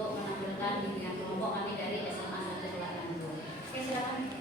untuk menampilkan bimbingan kelompok kami dari SMA Negeri Laranjo. Oke, silakan.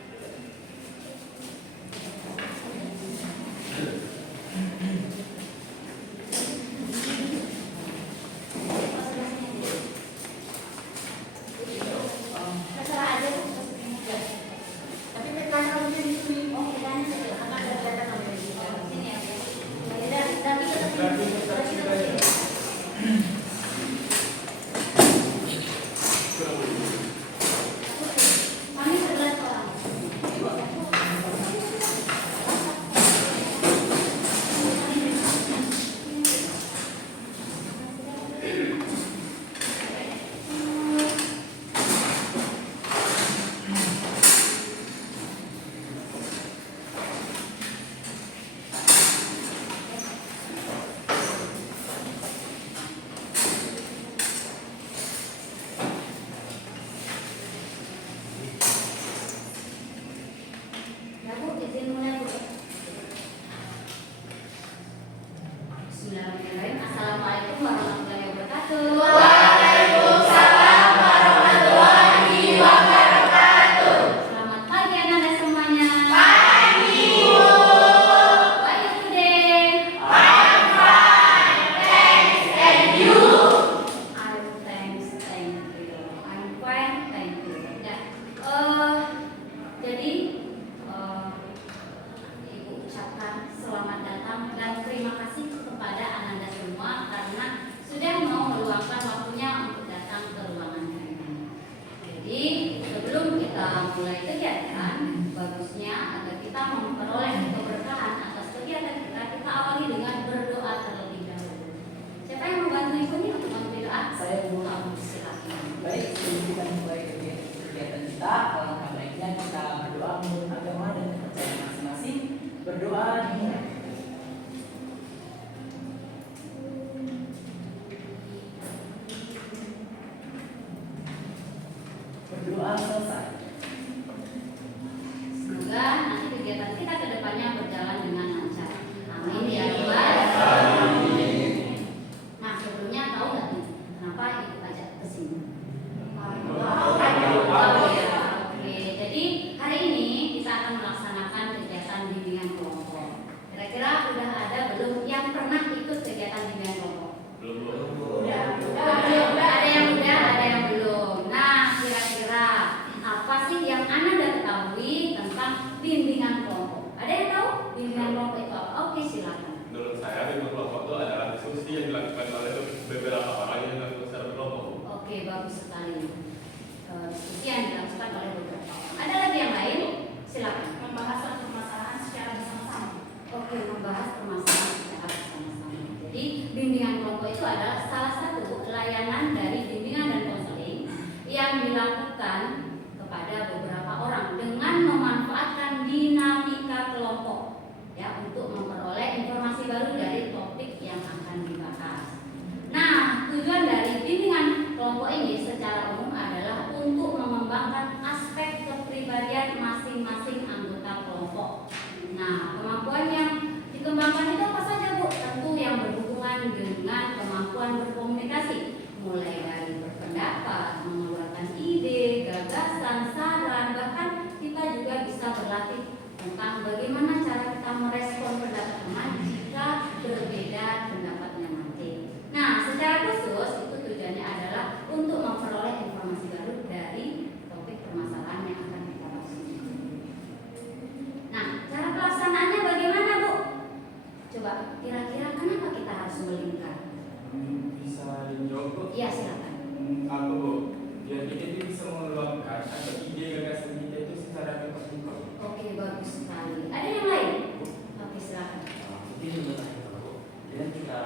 Assalamualaikum warahmatullahi wabarakatuh. Waalaikumsalam warahmatullahi wabarakatuh. Selamat pagi anak-anak semuanya. Pagi, Bu. How are you today? I'm fine, thanks, and you? I'm thank you. I'm fine, thank you. Ya, jadi Ibu ucapkan selamat datang dan terima kasih kepada Ananda semua karena sudah mau meluangkan waktunya untuk datang ke ruangan ini. Jadi sebelum kita mulai kegiatan, bagusnya agar kita memperoleh keberkahan atas kegiatan kita awali dengan berdoa terlebih dahulu. Siapa yang membantu Ibu nih untuk memberi doa? Saya, Bu. Silakan. Baik, sebelum kita mulai kegiatan kita, alangkah baiknya kita berdoa menurut agama dan kepercayaan masing-masing. Berdoa dimulai. Berdoa selesai. Semoga nanti kegiatan kita ke depannya berjalan dengan lancar. Amin ya Tuhan. Nah, sebelumnya tahu nggak nih kenapa Ibu ajak ke sini? Oke, jadi hari ini kita akan melaksanakan kegiatan bimbingan kelompok. Kira-kira udah ada belum yang pernah ikut kegiatan bimbingan kelompok? Udah. Ada yang udah, ada yang belum. Nah, kira-kira apa sih yang Anda ketahui tentang bimbingan kelompok? Ada yang tahu bimbingan kelompok itu apa? Oke, silakan. Menurut saya, bimbingan kelompok itu adalah diskusi yang dilakukan oleh beberapa orang yang dilakukan secara berkelompok. Oke, bagus sekali. Diskusi yang dilakukan oleh beberapa orang. Ada lagi yang lain? Silakan. Membahas permasalahan secara bersama-sama. Oke, membahas permasalahan secara bersama-sama. Jadi, bimbingan kelompok itu adalah salah satu layanan dari bimbingan dan konseling yang dilakukan kepada beberapa orang dengan memanfaatkan dinamika kelompok ya untuk memperoleh informasi baru dari topik yang akan dibahas. Nah, tujuan dari bimbingan kelompok ini secara umum adalah untuk mengembangkan aspek kepribadian masing-masing anggota kelompok. Nah, kemampuan yang dikembangkan itu apa saja, Bu? Tentu yang berhubungan dengan kemampuan berkomunikasi, mulai dari berpendapat, mengeluarkan ide, gagasan, saran, bahkan kita juga bisa berlatih tentang bagaimana cara kita merespon pendapat teman jika berbeda pendapatnya nanti. Nah, secara khusus itu tujuannya adalah untuk memperoleh informasi baru dari topik permasalahan yang akan kita bahas. Nah, cara pelaksanaannya bagaimana, Bu? Coba kira-kira kenapa kita harus melingkar? Bisa dijawab, Bu? Iya, silakan. Apa, Bu? Biar kita itu bisa meluangkan atau ide gagasan kita itu secara terbuka. Oke, bagus sekali. Ada yang lain? Oke, silakan. Mungkin menurut saya kalau dengan kita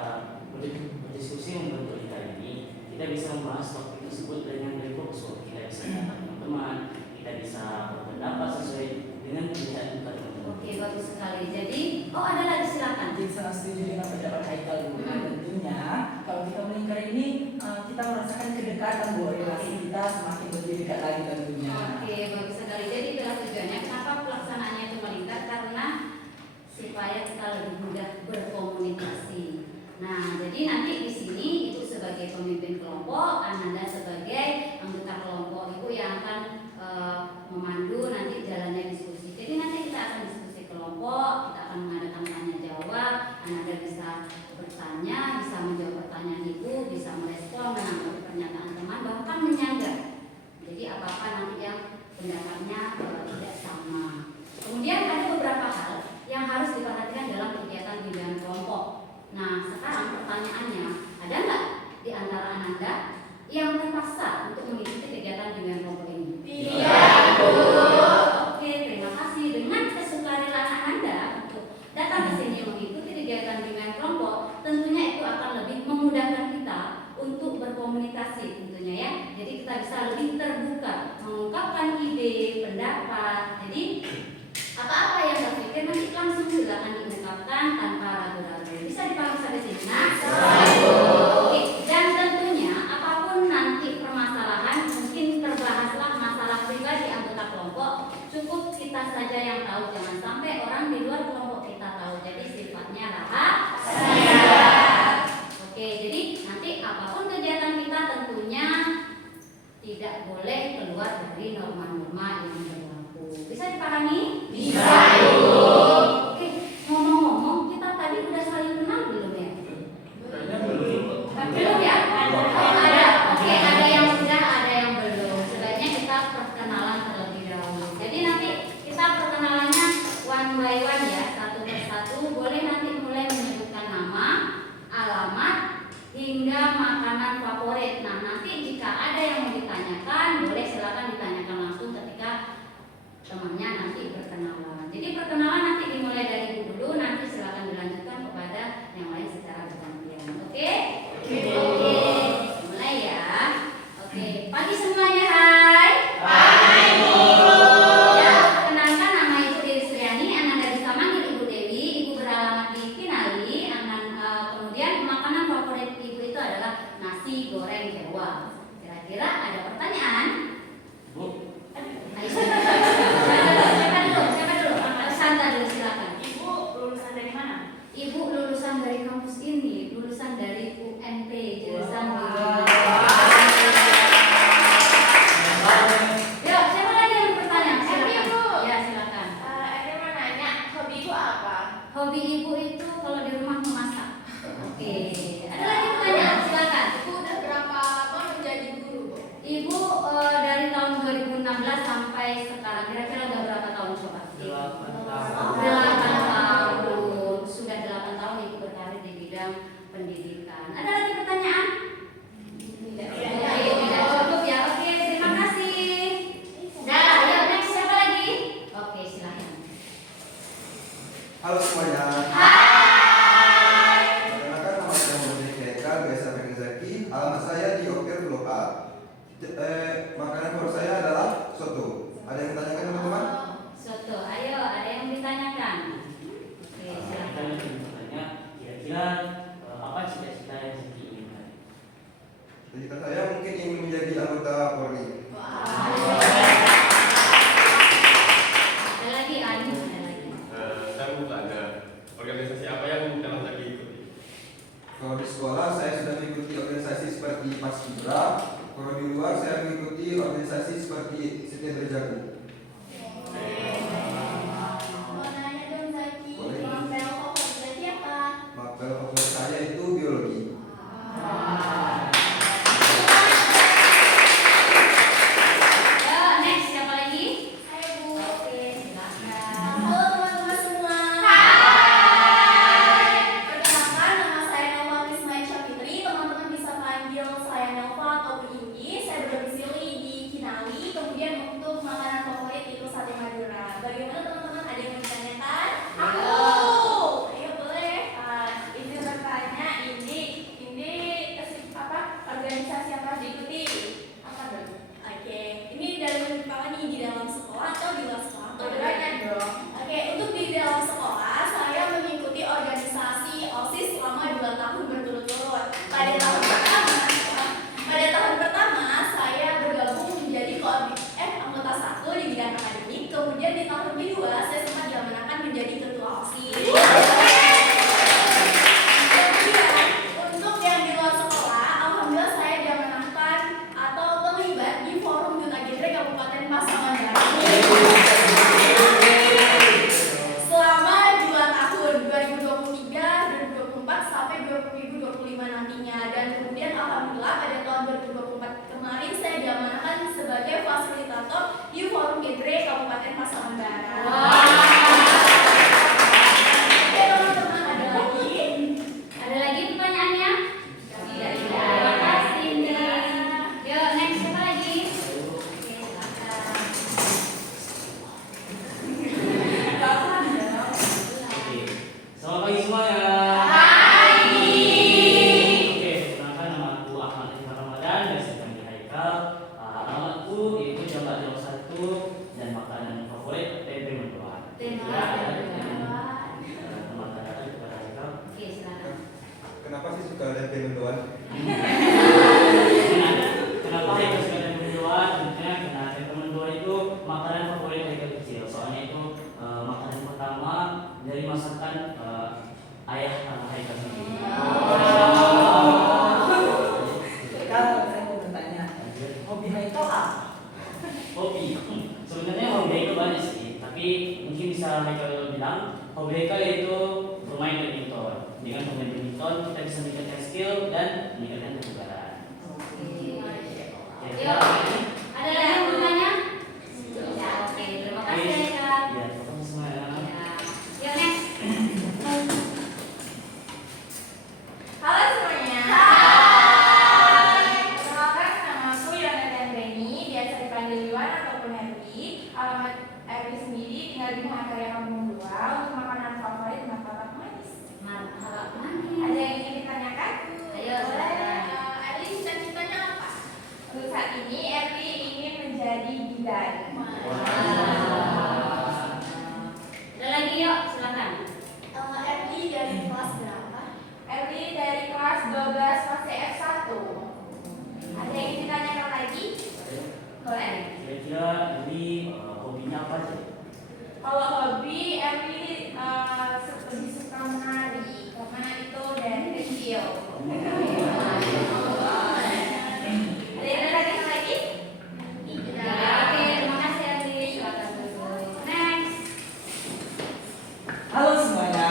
berdiskusi membentuk kita ini, kita bisa membahas topik tersebut dengan lebih fokus. Kita bisa datang teman-teman, kita bisa berpendapat sesuai dengan pilihan kita teman-teman. Oke, bagus sekali. Jadi, ada lagi silakan. Jadi sangat setuju dengan pendapat Haikal, Bu. Tentunya kalau kita melingkar ini kita merasakan kedekatan, Bu. Relasi kita semakin lebih dekat lagi tentunya. Oke, bagus sekali. Jadi itulah tujuannya. Kenapa pelaksanaannya itu melingkar? Karena supaya kita lebih mudah berkomunikasi. Nah, jadi nanti di sini Ibu sebagai pemimpin kelompok, Ananda sebagai Anda yang terpaksa untuk mengikuti kegiatan bimbingan kelompok ini? Tidak, Bu. Oke, terima kasih. Dengan kesukarelaan Anda untuk datang ke sini mengikuti kegiatan bimbingan kelompok, tentunya itu akan lebih memudahkan kita untuk berkomunikasi tentunya ya. Jadi kita bisa lebih terbuka, mengungkapkan ide, pendapat. Jadi apa-apa yang terpikir nanti langsung silakan diungkapkan tanpa ragu-ragu. Bisa dipahami sampai sini? Nah, oke. Dan tentunya apapun nanti permasalahan, mungkin terbahaslah masalah pribadi anggota kelompok, cukup kita saja yang tahu, jangan sampai orang di luar kelompok kita tahu. Jadi sifatnya rahasia. Oke, jadi nanti apapun kegiatan kita tentunya tidak boleh keluar dari norma-norma yang berlaku. Bisa dipahami? Bisa, Bu. Oke, ngomong-ngomong, kita tadi udah saling kenal belum ya? Kayaknya belum. Belum ya? Oh, ada. Oke, ada yang sudah, ada yang belum. Sebaiknya kita perkenalan terlebih dahulu. Jadi nanti kita perkenalannya one by one ya, satu persatu. Boleh nanti mulai menyebutkan nama, alamat, hingga makanan favorit. Nah, nanti jika ada yang mau ditanyakan, boleh silakan ditanyakan langsung ketika temannya nanti berkenalan. Jadi perkenalan nanti dimulai dari ibu dulu, nanti silakan dilanjutkan kepada yang lain secara bergantian. Oke? Oke. Mulai ya. Oke. Pagi semuanya, hai. Hai, Bu. Ya, kenalkan nama Ibu Dewi Suryani. Ananda bisa manggil Ibu Dewi. Ibu beralamat di Kinali. Kemudian makanan favorit Ibu itu adalah nasi goreng Jawa. Kira-kira ada pertanyaan? Bu, Ayo, siapa dulu? Santa dulu silakan. Ibu lulusan dari mana? Ibu lulusan dari kampus ini, lulusan dari UNP jurusan biologi. Yuk, siapa lagi yang bertanya? Silakan. Ibu. Ya, silakan. Ada yang mau nanya, hobi Ibu apa? Hobi Ibu itu kalau di rumah memasak. Oke. Ada lagi pertanyaan? Silakan. Ibu udah berapa lama menjadi guru, Bu? Ibu dari tahun 2016 sampai sekarang, kira-kira udah berapa tahun coba? 8 tahun. Sudah 8 tahun Ibu berkarir di bidang pendidikan. Ada lagi pertanyaan? Tidak. Tidak cukup ya. Oke, terima kasih. Nah, ayo next siapa lagi? Oke, silakan. Halo semuanya. Hai. Perkenalkan nama saya Muhammad Haikal, biasa panggil Zaki. Alamat saya di Okir Blok A. Makanan favorit saya adalah soto. Ada yang tanyakan teman-teman? Soto. Ayo, ada yang ditanyakan? Oke, kita silakan. ingin bertanya, kira-kira apa cita-cita yang Zaki inginkan? Cita-cita saya mungkin ingin menjadi anggota Polri. Ada lagi, Anu? Ada lagi. Saya mau tanya, organisasi apa yang telah lagi ikuti? Kalau di sekolah saya sudah mengikuti organisasi seperti Paskibra. Kalau di luar saya mengikuti organisasi seperti Setia Berjago. Mau nanya dong, Zaki. Boleh. Mapel favorit Zaki apa? Mapel favorit saya itu biologi. Ayo, next siapa lagi? Hai, Bu. Oke, silakan. Halo teman-teman semua. Hai. Perkenalkan, nama saya Nova Prismaisha Fitri. Teman-teman bisa panggil saya Nova ataupun Indi. Saya berdomisili di Kinali. Kemudian untuk makanan favorit itu sate Madura. Bagaimana teman-teman? Ada yang mau ditanyakan? Aku. Ayo boleh. Izin bertanya, Indi organisasi apa harus diikuti? Apa dong? Oke, ini dalam apa nih, di dalam sekolah atau di luar sekolah? Keduanya dong. Oke, untuk di dalam sekolah saya mengikuti organisasi OSIS selama 2 tahun berturut-turut. Pada tahun pertama saya bergabung menjadi anggota 1 di bidang akademik. Kemudian di tahun kedua saya sempat diamanahkan menjadi ketua OSIS. Kemudian untuk yang di luar sekolah, alhamdulillah saya diamanahkan atau terlibat di Forum Duta Genre Kabupaten Pasaman Barat selama 2 tahun, 2023, 2024 sampai 2025 nantinya. Dan kemudian alhamdulillah pada tahun 2024 kemarin saya diamanahkan sebagai fasilitator di Forum Genre Kabupaten Pasaman Barat. Oke teman-teman, ada lagi? Ada lagi pertanyaannya? Tidak. Terima kasih. Perkenalkan, biasa dipanggil Haikal. Alamatku yaitu Jalan Jalan 1 dan makanan favorit tempe mendoan. Tempe Ya, mendoan. teman datang kepada Haikal. Oke, silakan. Kenapa sih suka tempe mendoan? Kenapa Haikal suka tempe mendoan? Tentunya karena tempe mendoan itu makanan favorit Haikal kecil. Soalnya itu makanan pertama dari masakan ayah Haikal sendiri. Kalau saya mau bertanya, hobi Haikal apa? Hobi, sebenarnya hobi Haikal banyak sih, tapi mungkin bisa Haikal bilang hobi Haikal yaitu bermain badminton. Dengan bermain badminton kita bisa meningkatkan skill dan meningkatkan kebugaran. Yuk, ada lagi yang bertanya? Ya, oke, terima kasih Haikal. Ya, terima kasih semuanya. Ya. Yuk next. Halo semuanya. Hai. Perkenalkan, nama aku Yona Dandreni, biasa dipanggil Yuan ataupun Erwi. Alamat Erwi sendiri tinggal di Mahakarya Kampung 2. Untuk makanan favorit martabak manis. Martabak manis. Ada yang ingin ditanyakan? Ayo, Boleh. silakan. Erwi cita-citanya apa? Untuk saat ini Erwi ingin menjadi bidan. Ada lagi yuk, silakan. Erwi dari kelas berapa? Erwi dari kelas 12 fase F1. Ada yang ditanyakan lagi? Boleh. Kira-kira ini hobinya apa aja? Kalau hobi, Erwi lebih suka menari karena itu dari kecil. Ada yang ditanyakan lagi? Ya, oke, terima kasih Adi. Silakan duduk. Next. Halo semuanya.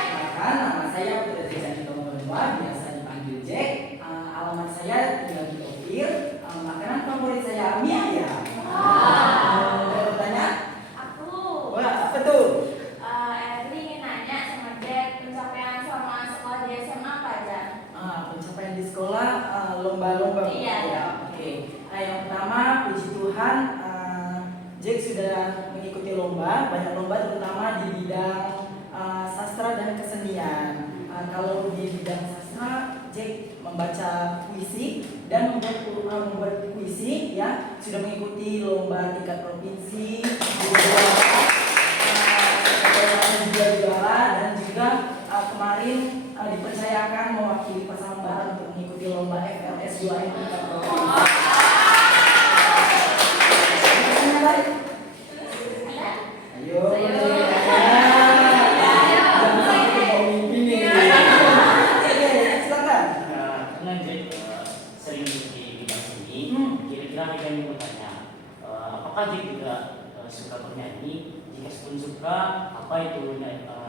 Perkenalkan, nama saya Putra Desa Tomohon, biasa dipanggil Jack. Alamat saya tinggal di Okir. Makanan favorit saya mie ayam. Ada pertanyaan? Aku, Wah, apa tuh? Erwi ingin nanya sama Jack, pencapaian selama sekolah di SMA apa aja? Pencapaian di sekolah, lomba-lomba. Iya. Ya, oke. Yang pertama, puji Tuhan, Jack sudah mengikuti lomba, banyak lomba terutama di bidang sastra dan kesenian. Kalau di bidang sastra, Jack membaca puisi dan membuat puisi, ya, sudah mengikuti lomba tingkat provinsi, juga juara, dan juga kemarin dipercayakan mewakili Pasaman Barat untuk mengikuti lomba FLS 2 yang tingkat provinsi. Pertanyaan lain? Ayo. Jangan sampai bawa mimpi nih. Oke, silakan. Karena Jack sering di bidang seni, kira-kira mereka yang bertanya, apakah Jack juga suka bernyanyi? Jika pun suka, apa itu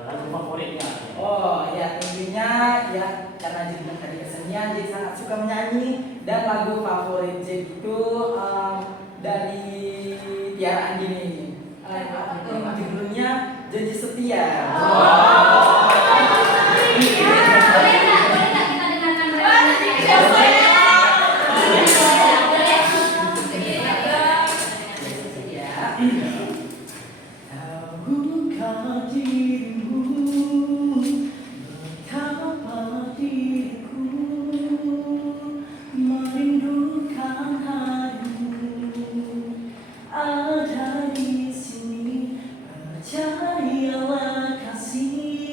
lagu favoritnya? Oh ya, tentunya ya karena Jack bilang tadi kesenian, Jack sangat suka menyanyi, dan lagu favorit Jack itu dari Tiara Andini. Judulnya Janji Setia. Boleh nggak kita dengarkan mereka? Tahukah dirimu betapa diriku merindukan harimu ada di sini, percayalah kasih.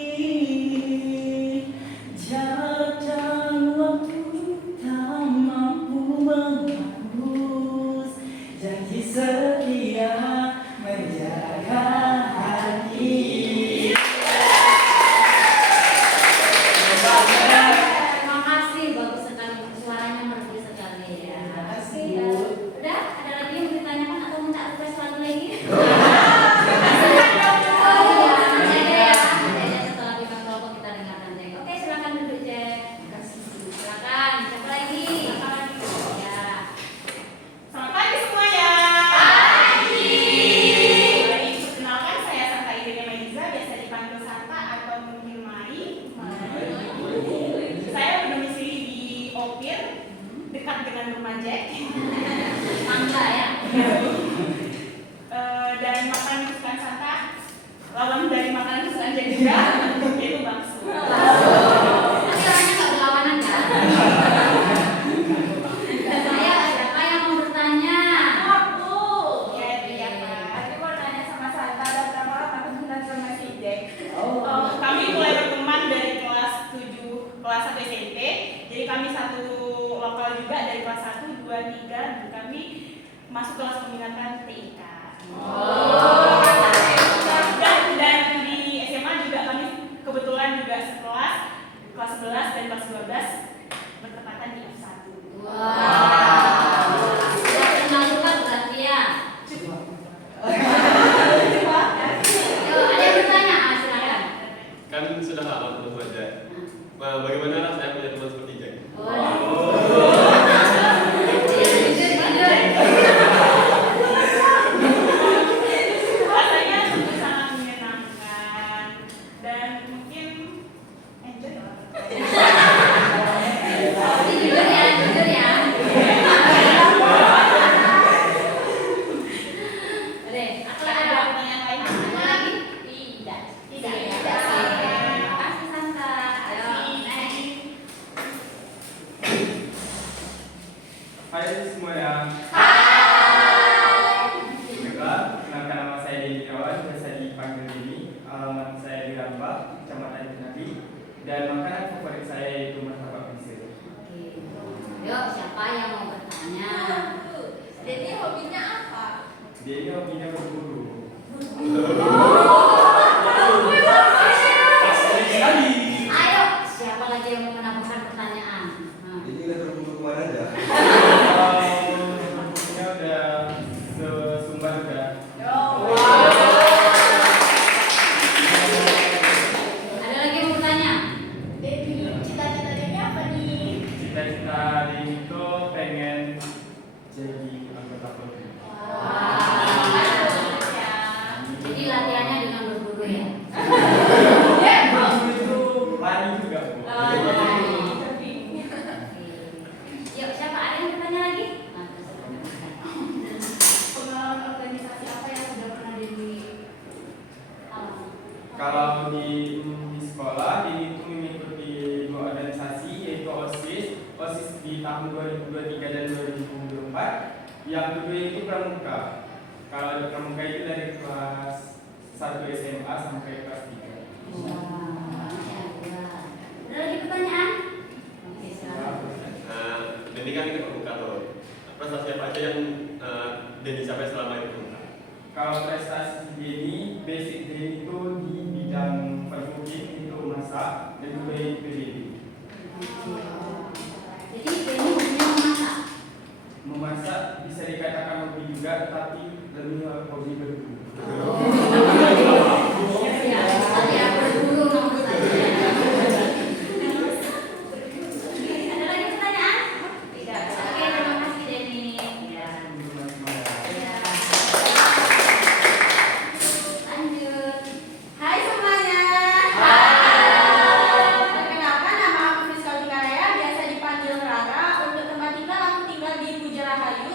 lokal juga dari kelas 1, 2, 3 kami masuk kelas peminatan TIK. Dan di SMA juga kami kebetulan juga sekelas kelas 11 dan kelas 12 bertepatan di F1. Sudah kenal juga berarti ya. Yuk, ada yang bertanya? Silakan. Kan sudah lama ketemu Jack. Bagaimana rasanya punya teman seperti Jack? Rasanya sangat menyenangkan dan mungkin enjoy lah. Jujur ya, jujur ya. Oke, Apakah ada pertanyaan lain? ada lagi? Tidak. Tidak. Terima kasih Santa. Ayo, next. Hai semuanya. Kenalkan nama saya Denny Irawan, biasa dipanggil Denny. Alamat saya di Rambak, Kecamatan Kenali. Dan makanan favorit saya yaitu martabak misir. Oke. Yuk, siapa yang mau bertanya? Jadi hobinya apa? Dia ini hobinya berburu. Sekali. Ayo, siapa lagi yang mau menambahkan pertanyaan? Nah. Ini udah berburu kemana aja? Ini udah sesumbar udah. Ada lagi yang mau bertanya? Debbie, cita-cita Debbie apa nih? Cita-cita dia itu pengen jadi anggota polri. Jadi latihannya dengan berburu ya? Berburu itu lari juga bu. Yuk, siapa? Ada yang bertanya lagi? Pengalaman organisasi apa yang sudah pernah Debbie alami? Kalau di sekolah ini itu mengikuti dua organisasi yaitu OSIS di tahun 2023 dan 2024. Yang kedua itu pramuka. Kalau ada pramuka itu dari kelas 1 SMA sampai kelas 3. Ada lagi pertanyaan? Oke, silakan. Denny kan kita terbuka tuh. Prestasi apa aja yang Denny capai selama itu terbuka? Kalau prestasi Denny, basic Denny itu di bidang percooking itu masak dan juga itu PDD. Jadi Denny hobinya memasak. Memasak bisa dikatakan hobi juga, tapi lebih hobi berburu. Ya, tadi aku berburu nomor saja. Ada lagi pertanyaan? Tidak. Oke, terima kasih Denny. Ya. Ya. Lanjut. Hai semuanya. Perkenalkan, nama aku Friska Tikaraya, biasa dipanggil Rara. Untuk tempat tinggal aku tinggal di Puja Rahayu,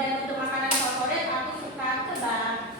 dan untuk makanan favorit aku suka kebab.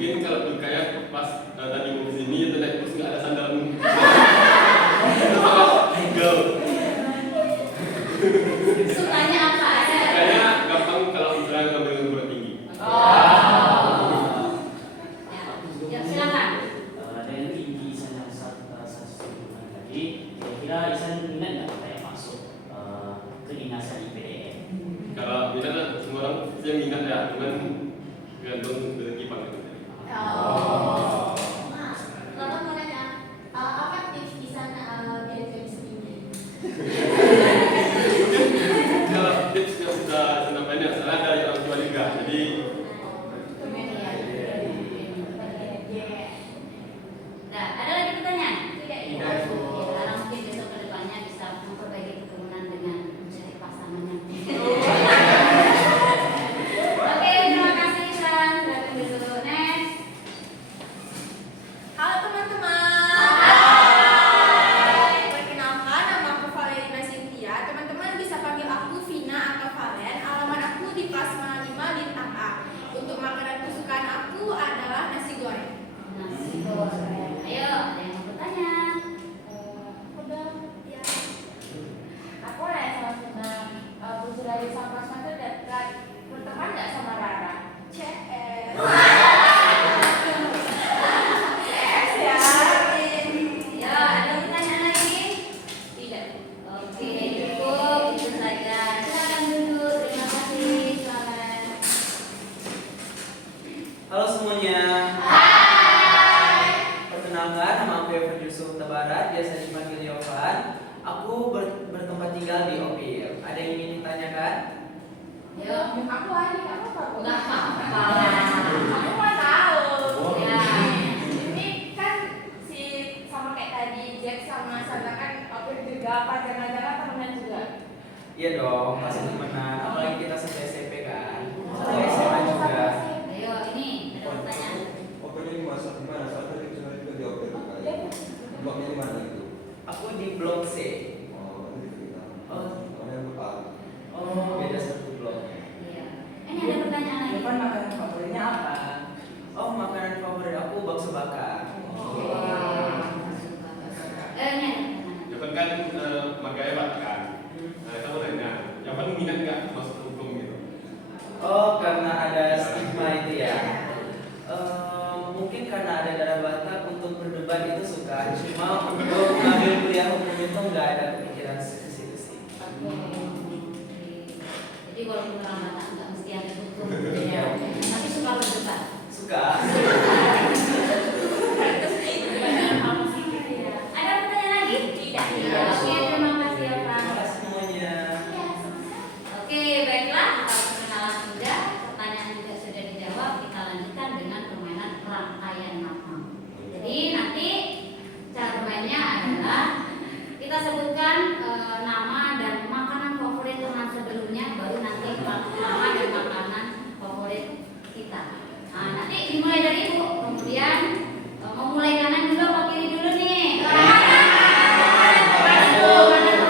Mungkin kalau kayak pas tadi mau kesini itu naik bus nggak ada sandal. Go. Sukanya apa? Kayaknya gampang kalau misalnya ngambil nomor tinggi. Ya, silakan. Dan tinggi Isan yang satu lagi, kira-kira Isan minat nggak kayak masuk kedinasan IPDN? Kalau minat kan semua orang yang minat ya, cuman gantung rezeki panggil. Oh. Nah, Bapak mau nanya, apa tips di sana biar jadi setinggi? Kalau tipsnya sudah banyak, salah dari orang tua juga. Jadi Nah, ada lagi pertanyaan? Tidak. Karena mungkin besok ke depannya bisa memperbaiki keturunan dengan mencari pasangan yang Oke, terima kasih San. Silakan disuruh next. Halo teman-teman. Hai. Perkenalkan, nama aku Valerina Cynthia. Teman-teman bisa panggil aku Vina atau Valen. Alamat aku di Plasma 5 Lintang A. Untuk makanan kesukaan aku adalah nasi goreng. Nasi goreng. Ayo, ada yang mau bertanya? Udah, ya. Aku nanya sama Vina, bujur dari sang plasma itu dekat berteman nggak sama Rara? CS. CS ya. Ya, ada pertanyaan lagi? Tidak. Oke, cukup itu saja. Silakan duduk. Terima kasih. Silakan. Halo semuanya. Perkenalkan, nama aku Evan Yusuf Tabarat, biasa dipanggil Yovan. Aku bertempat tinggal di OPIR. Ada yang ingin ditanyakan? Yuk. Aku aja, aku apa? Enggak apa-apa. Aku mau tahu. Ya. Ini kan si sama kayak tadi Jack sama Sandra kan Opir juga, apa jangan-jangan temenan juga? Iya dong, pasti temenan. Apalagi kita satu SMP kan. Satu SMA juga. Ayo, ini ada pertanyaan. Opernya di mana? Saat tadi bisa juga di oper kali. Bloknya di mana itu? Aku di blok C. Oh, itu kita. Oh. Yang depan. Oh, beda satu bloknya. Iya. Ini ada pertanyaan lagi. Depan makanan favoritnya apa? Oh, makanan favorit aku bakso bakar. Ini ada ya kan makanya Pak kan. Nah, kita mau nanya, yang paling minat nggak masuk ke hukum gitu? Oh, karena ada stigma itu ya. Mungkin karena ada darah Batak untuk berdebat itu suka. Cuma untuk ngambil kuliah hukum itu nggak ada kepikiran ke situ sih. Jadi walaupun orang Batak nggak mesti ambil hukum, Iya. tapi suka berdebat. Suka. Ada pertanyaan lagi? Tidak. Tidak. Oke, terima kasih ya Pak. Terima kasih semuanya. Oke, baiklah. Perkenalan sudah, pertanyaan juga sudah dijawab. Kita lanjutkan dengan permainan rangkaian nama. Jadi nanti cara bermainnya adalah kita sebutkan nama dan makanan favorit teman sebelumnya, baru nanti nama dan makanan favorit kita. Nah, nanti dimulai dari Ibu, kemudian memulai kanan dulu apa kiri dulu nih?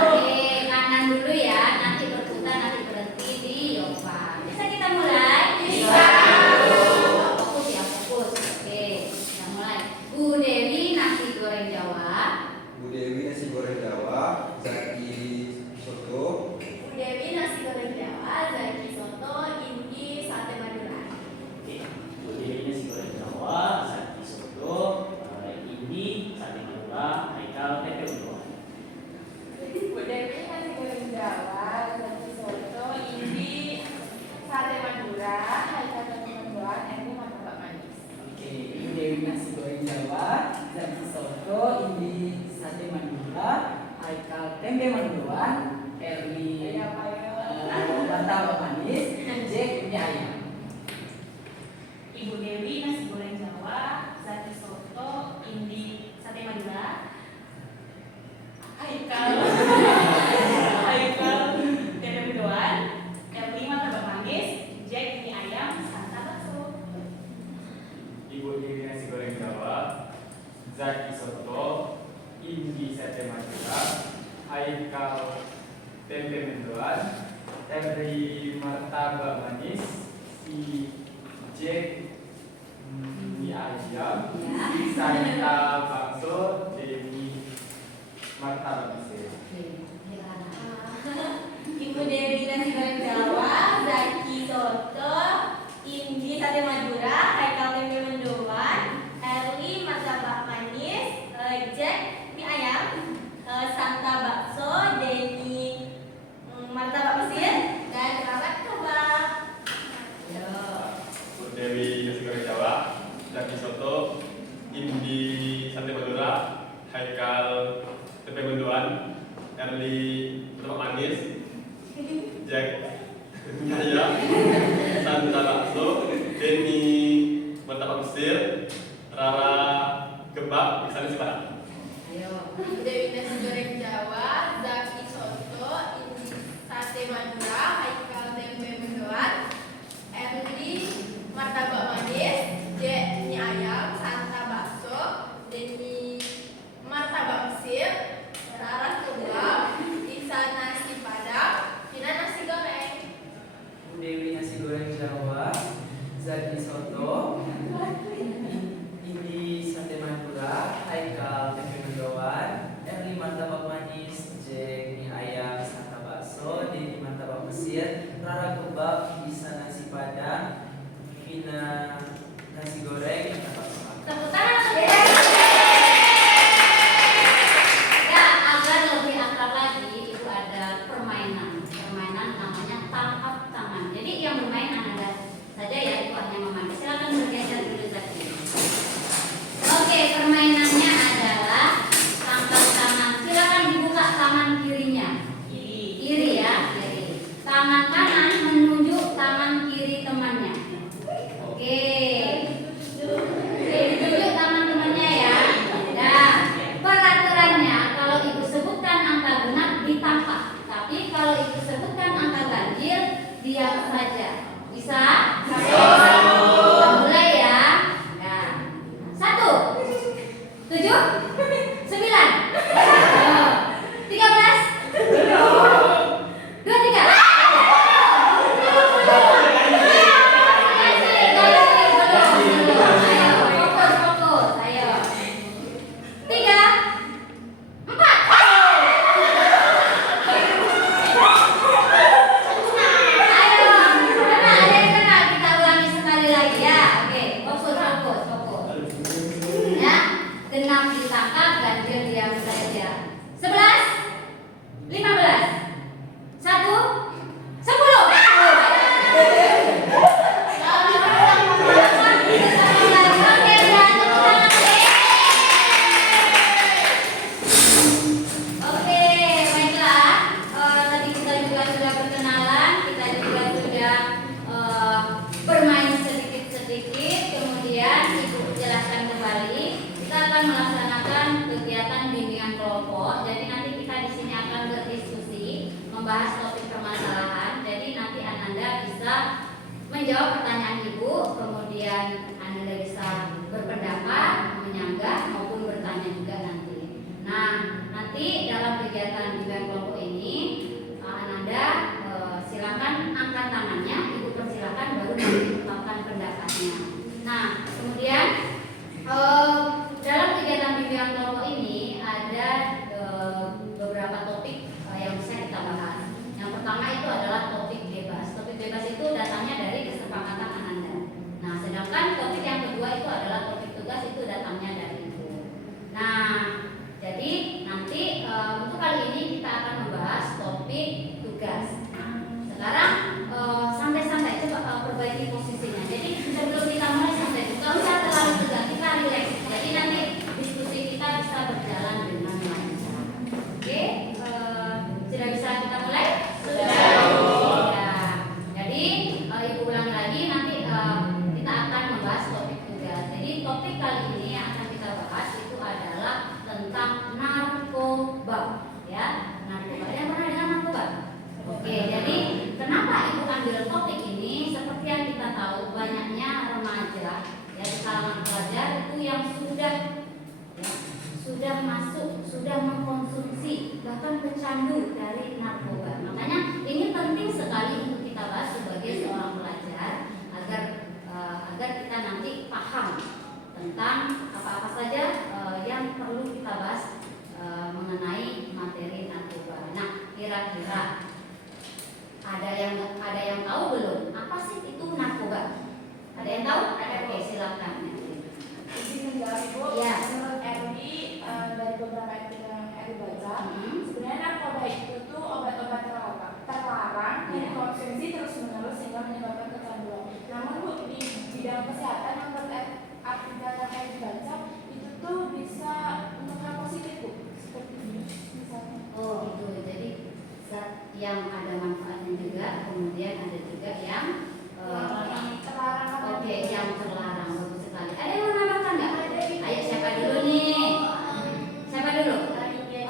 Oke, kanan dulu ya, nanti berputar, nanti berhenti di Yovan. Bisa kita mulai? Bisa. Fokus ya, fokus. Oke, kita mulai. Bu Dewi nasi goreng Jawa. Bu Dewi nasi goreng Jawa, Zaki soto. Bu Dewi nasi goreng Jawa, Zaki soto, Indi sate Madura. Oke, Bu Dewi nasi goreng Jawa, Zaki soto, Indi sate Madura, Haikal tempe mendoan. Bu Dewi nasi goreng Jawa, Zaki soto, Indi sate Madura, Haikal tempe mendoan, Erni martabak manis. Oke, ini Dewi nasi goreng Jawa, Zaki soto, Indi sate Madura, Haikal tempe mendoan, Erni martabak manis, Jack mie ayam. Ibu Dewi nasi goreng Jawa, Zaki soto, Indi sate Madura, Haikal tempe mendoan, Erni martabak manis, Jack mie ayam, Santa bakso. Ibu Dewi nasi goreng Jawa, Zaki soto, Indi sate Madura, Haikal tempe mendoan, Erni martabak manis, si Jack Santa Bakso, Dewi Martabak Mesir. Ibu Dewi nasi goreng Jawa, Zaki soto, Indi sate Madura, Haikal tempe mendoan, Erli martabak manis, Jack mie ayam, Santa bakso, Denny martabak Mesir, dan Kerabat kebab. Dewi nasi goreng Jawa, Zaki soto, Indi sate Madura, Haikal tempe mendoan, Erli martabak manis, Jack ayam, Santa bakso, Denny martabak Mesir, Rara kebab, misalnya Semarang. Dewi nasi goreng Jawa, Zaki soto, Indi sate Madura, Haikal tempe mendoan, Erli martabak manis, Jack mie ayam, Santa bakso, Denny martabak Mesir, Rara kebab, Lisa nasi padang, Vina nasi goreng. Dewi nasi goreng Jawa, Zaki soto, Indi sate Madura, Haikal tempe mendoan, Erli martabak manis, Jack mie ayam, Santa bakso, Denny martabak Mesir, Rara kebab, Lisa nasi padang, Vina nasi goreng, Tepuk tangan. Ya, agar lebih akrab lagi itu ada permainan namanya tangkap tangan. Jadi yang bermain Anda saja ya, itu hanya memakai. Silakan bergeser dulu Zaki. Oke, permainannya adalah tangkap tangan. Silakan dibuka tangan kirinya. Kiri ya, kiri. Tangan kanan menunjuk tangan kiri temannya. Oke. Ditunjuk tangan temannya ya. Nah, peraturannya kalau ibu sebutkan angka genap ditangkap. Tapi kalau ibu sebutkan angka ganjil diam saja. Bisa? Mulai ya. Nah, 1, 7, 9, 13, 23. Fokus, ayo. 3, 4. Ayo, karena ada yang kenal, kita ulangi sekali lagi ya. Oke, fokus. Ya, genap ditangkap, ganjil diam saja. 11, 15, 1, 10. Oke, baiklah. Tadi kita juga sudah berkenalan, kita juga sudah bermain sedikit-sedikit. Kemudian ibu jelaskan kembali. Kita akan melaksanakan kegiatan bimbingan kelompok. Jadi nanti kita di sini akan berdiskusi, membahas topik permasalahan. Jadi nanti Anda bisa menjawab pertanyaan ibu, kemudian Anda bisa berpendapat, menyanggah maupun bertanya juga nanti. Nah, nanti dalam kegiatan bimbingan kelompok ini Anda silakan angkat tangannya, ibu persilakan baru mengungkapkan pendapatnya. Nah, kemudian dalam kegiatan bimbingan kelompok ini ada beberapa topik yang bisa kita bahas. Yang pertama itu adalah topik bebas. Topik bebas itu datangnya dari kesepakatan Anda. Nah, sedangkan topik yang kedua itu adalah topik tugas, itu datangnya dari ibu. Nah, jadi nanti untuk kali ini kita akan membahas topik tugas. Nah, sekarang santai-santai, coba perbaiki posisi Sebenarnya narkoba itu tuh obat-obat terlarang yang dikonsumsi terus-menerus sehingga menyebabkan kecanduan. Namun Bu, di bidang kesehatan yang artikel yang saya baca itu tuh bisa untuk hal positif Bu, seperti ini misalnya. Oh gitu, jadi zat yang ada manfaatnya juga, kemudian ada juga yang terlarang. oke, yang terlarang. Bagus sekali. Ada yang mau menambahkan nggak? Ayo siapa dulu nih? Siapa dulu?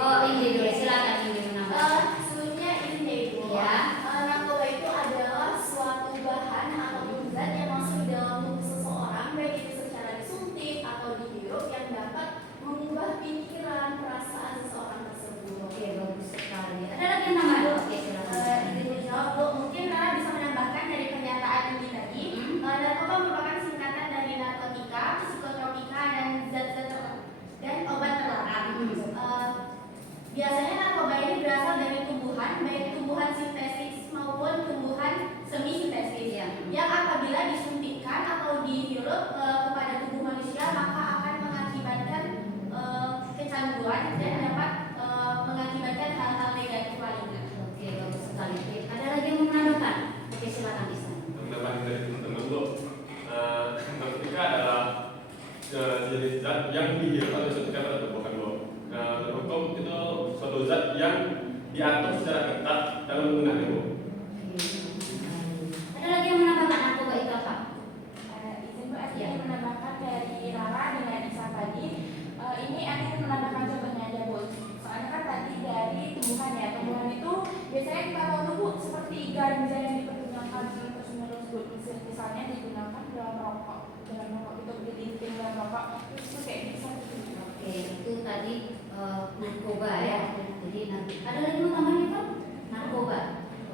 Oh Indi dulu, silakan Indi menambahkan. Sebelumnya ini Ibu. Ya. Narkoba itu adalah suatu bahan atau zat yang masuk di dalam tubuh seseorang, baik itu secara disuntik atau dihirup, yang dapat mengubah pikiran, perasaan seseorang tersebut. Oke, bagus sekali. Ada lagi yang nambah? Oke, silakan. Izin menjawab Bu, mungkin Nara bisa menambahkan dari pernyataan ini tadi. Narkoba merupakan singkatan dari narkotika, psikotropika, dan zat-zat dan obat terlarang. Biasanya narkoba ini berasal dari tumbuhan, baik tumbuhan sintetis maupun tumbuhan semi sintetis, yang apabila disuntikkan atau dihirup kepada tubuh manusia maka akan mengakibatkan kecanduan dan dapat mengakibatkan hal-hal negatif lainnya. Oke, bagus sekali. Ada lagi yang mau menambahkan? Oke, silakan Isan. Pendapat dari teman-teman Bu, narkotika adalah jenis zat yang dihirup atau disuntikkan pada tubuh kan Bu. Hukum itu suatu zat yang diatur secara ketat dalam penggunaannya Bu. Ada lagi yang menambahkan narkoba itu apa? Izin Bu, Adi menambahkan dari Rara dengan Isa tadi. Ini Adi menambahkan contohnya aja Bu. Soalnya kan tadi dari tumbuhan ya. Tumbuhan itu biasanya kita tahu Bu seperti ganja yang dipergunakan terus-menerus Bu. Misalnya digunakan dalam rokok itu dilinting dalam rokok itu kayak bisa. Oke, itu tadi narkoba ya. Jadi ada lagi mau tambahin Pak? Narkoba.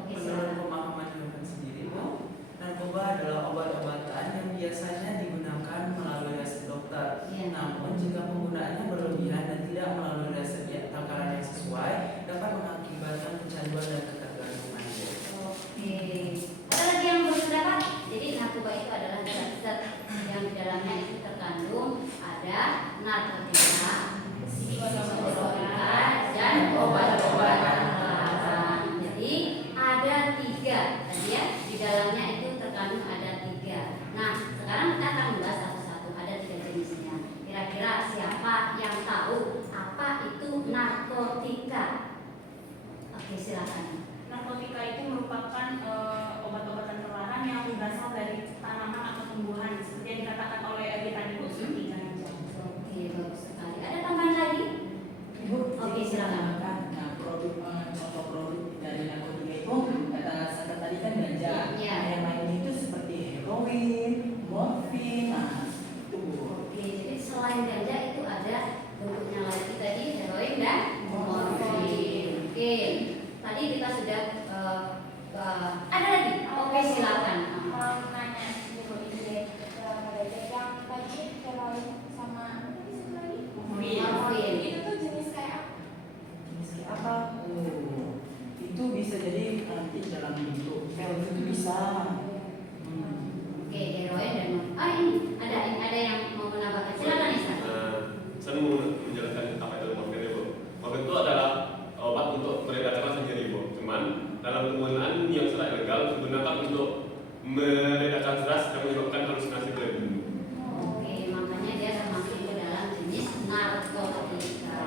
Oke, Menurut silakan. pemahaman Johan sendiri, Bu, narkoba adalah obat-obatan yang biasanya digunakan melalui resep dokter. Iya. Namun jika penggunaannya berlebihan dan tidak melalui resep takaran yang sesuai, dapat mengakibatkan kecanduan dan ketergantungan. Oke. Ada lagi yang berpendapat? Jadi narkoba itu adalah zat-zat yang di dalamnya itu terkandung ada narkotika, psikotropika, dan obat-obatan terlarang. Jadi ada 3 tadi ya, di dalamnya itu terkandung ada 3. Nah, sekarang kita akan membahas satu-satu. Ada 3 jenisnya. Kira-kira siapa yang tahu apa itu narkotika? Oke, silakan. Narkotika itu merupakan obat-obatan terlarang yang berasal dari tanaman atau tumbuhan seperti yang dikatakan oleh Ebi tadi Bu, seperti ganja. Oke, bagus sekali. Ada tambahan lagi? Ibu, Oke, silakan. Nah, contoh produk dari narkotika itu kata Sandra tadi kan ganja. Iya. Yang lainnya itu seperti heroin, morfin. Nah, itu Bu. Oke, jadi selain ganja itu ada bentuknya lagi tadi heroin dan morfin. Oke, tadi kita sudah ada lagi. Oke, silakan. Mau nanya Bu ini deh, yang tadi heroin sama apa sih lagi? Morfin. Itu tuh jenis kayak apa? Jenis kayak apa? Oh, itu bisa jadi nanti dalam bentuk pil itu bisa. Oke, heroin dan morfin. Ini ada yang mau menambahkan. Silakan Isa. Saya mau menjelaskan apa itu morfin Bu. Morfin itu adalah obat untuk meredakan rasa nyeri Bu. Cuman dalam penggunaan yang secara ilegal digunakan untuk meredakan stres yang menyebabkan halusinasi berlebihan. Oke, makanya dia termasuk ke dalam jenis narkotika.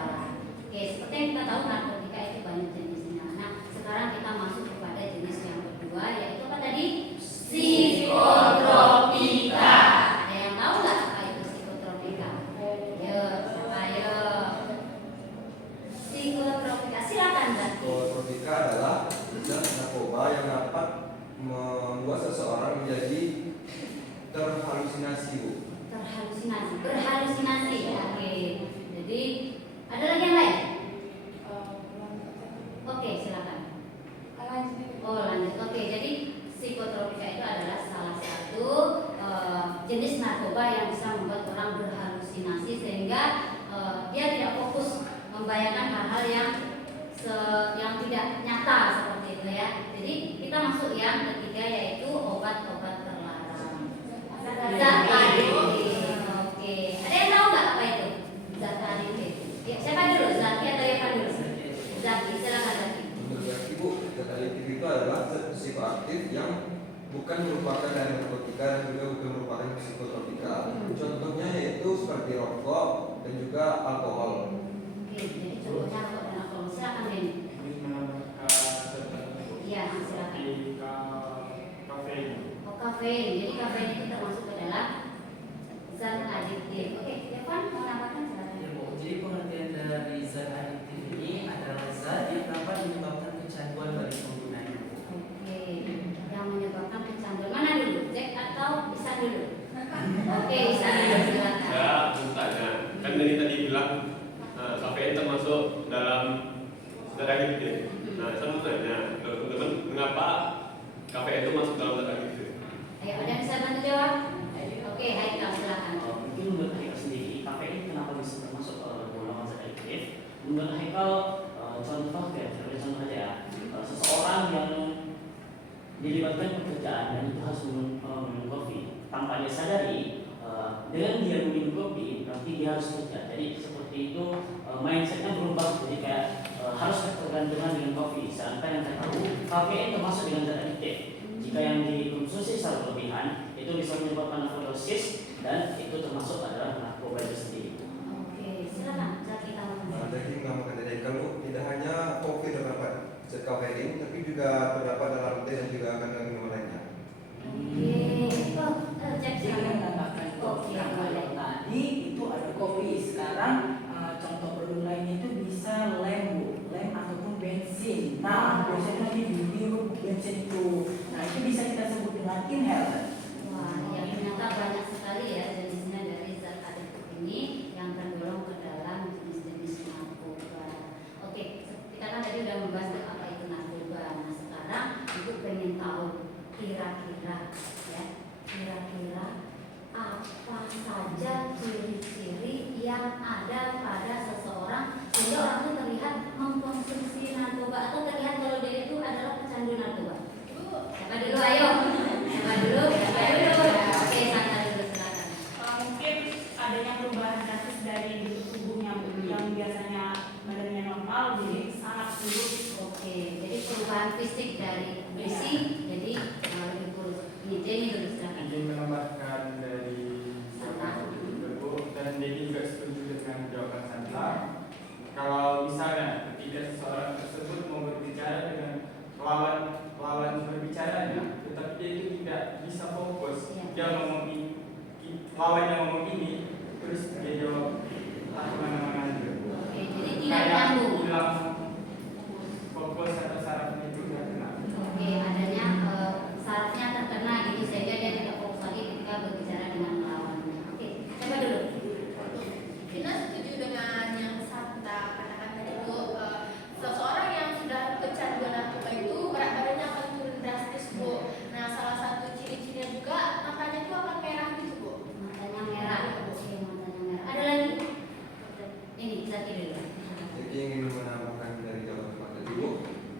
Oke, seperti yang kita tahu narkotika itu banyak jenisnya. Nah, sekarang kita masuk kepada jenis yang kedua, yaitu apa tadi? Psikotropika. Ada yang tahu nggak apa itu psikotropika? Ayo. Psikotropika, silakan Mbak. Psikotropika adalah zat narkoba yang dapat membuat seseorang menjadi terhalusinasi Bu. Terhalusinasi, berhalusinasi. Oke. Jadi ada lagi yang lain? Oke, silakan. Oh, lanjut. Oke, jadi psikotropika itu adalah salah satu jenis narkoba yang bisa membuat orang berhalusinasi sehingga dia tidak fokus membayangkan hal-hal yang tidak nyata seperti itu ya. Jadi kita masuk yang ketiga yaitu obat-obat terlarang. Zat adiktif. Oke. Ada yang tahu nggak apa itu? Zat adiktif. Ya, siapa dulu? Zaki atau Evan dulu? bukan merupakan dari narkotika dan juga bukan merupakan psikotropika. Contohnya yaitu seperti rokok dan juga alkohol. Oke, jadi contohnya rokok dan alkohol. Silakan Denny. Ini menambahkan Iya, silakan. seperti kafein. Oh, kafein. Jadi kafein itu termasuk ke dalam zat adiktif. Oke, Evan mau nambahkan silakan. Ya Bu, jadi pengertian dari zat adiktif ini adalah zat yang dapat menyebabkan kecanduan bagi penggunanya. Oke, yang menyebabkan kecanduan mana dulu, Jack atau Isan dulu? Oke, Isan dulu silakan. Ya, tanya. Kan dari tadi bilang kafein termasuk dalam zat adiktif. Nah, saya mau tanya, teman-teman, mengapa kafein itu masuk dalam zat adiktif? Ayo, ada yang bisa bantu jawab? Oke, Haikal silakan. Mungkin menurut Haikal sendiri, kafein kenapa bisa termasuk golongan zat adiktif? Menurut Haikal, contoh aja ya, seseorang yang dilibatkan pekerjaan dan itu harus minum kopi, tanpa dia sadari, dengan dia minum kopi, nanti dia harus kerja. Jadi seperti itu mindsetnya berubah, jadi kayak harus ketergantungan dengan kopi. Sedangkan yang saya tahu, kafein termasuk dengan zat adiktif. Jika yang dikonsumsi secara berlebihan, itu bisa menyebabkan overdosis dan itu termasuk adalah narkoba itu sendiri. Oke, silakan. Zaki tambahkan. Jadi menambahkan dari kalau tidak hanya kopi terdapat zat kafein, tapi juga terdapat dalam teh dan juga kandungan minuman lainnya. Oke, oh, Jack Jadi silakan. menambahkan Oke, yang boleh. tadi itu ada kopi. Sekarang contoh produk lainnya itu bisa lem, Bu. Lem ataupun bensin. Nah, biasanya nanti dihirup bensin itu. Nah, itu bisa kita sebut dengan inhaler. Wah, yang ternyata banyak sekali ya jenisnya dari zat adiktif ini yang tergolong ke dalam jenis-jenis narkoba. Oke, kita kan tadi udah membahas apa itu narkoba. Nah, sekarang Ibu pengen tahu kira-kira apa saja ciri-ciri yang ada pada seseorang sehingga orang itu terlihat mengkonsumsi narkoba atau terlihat kalau dia itu adalah pecandu narkoba. Siapa dulu? Ayo. Siapa dulu? Oke, Santa dulu silakan. Mungkin adanya perubahan drastis dari bentuk tubuhnya yang biasanya badannya normal jadi sangat kurus. Oke, jadi perubahan fisik dari berisi jadi lebih kurus. Ini Jenny dulu silakan. Izin menambahkan dari Ibu dan Denny juga setuju dengan jawaban Santa. Kalau misalnya ketika seseorang tersebut mau berbicara dengan lawan berbicaranya, tetapi dia itu tidak bisa fokus, dia ngomong lawannya ngomong ini, terus dia jawab mana-mana aja. Oke, jadi tidak nyambung. Hilang fokus atau sarafnya itu tidak kena. Oke, adanya sarafnya terkena gitu sehingga dia tidak fokus lagi ketika berbicara dengan lawannya. Oke, coba dulu. Kita setuju dengan yang Santa katakan tadi itu, seseorang yang sudah kecanduan narkoba itu berat badannya akan turun drastis, Bu. Nah, salah satu ciri-cirinya juga matanya itu akan merah gitu, Bu. Matanya merah. Oke, matanya merah. Ada lagi? Ini Zaki dulu. Jadi ingin menambahkan dari jawaban Pak tadi, Bu,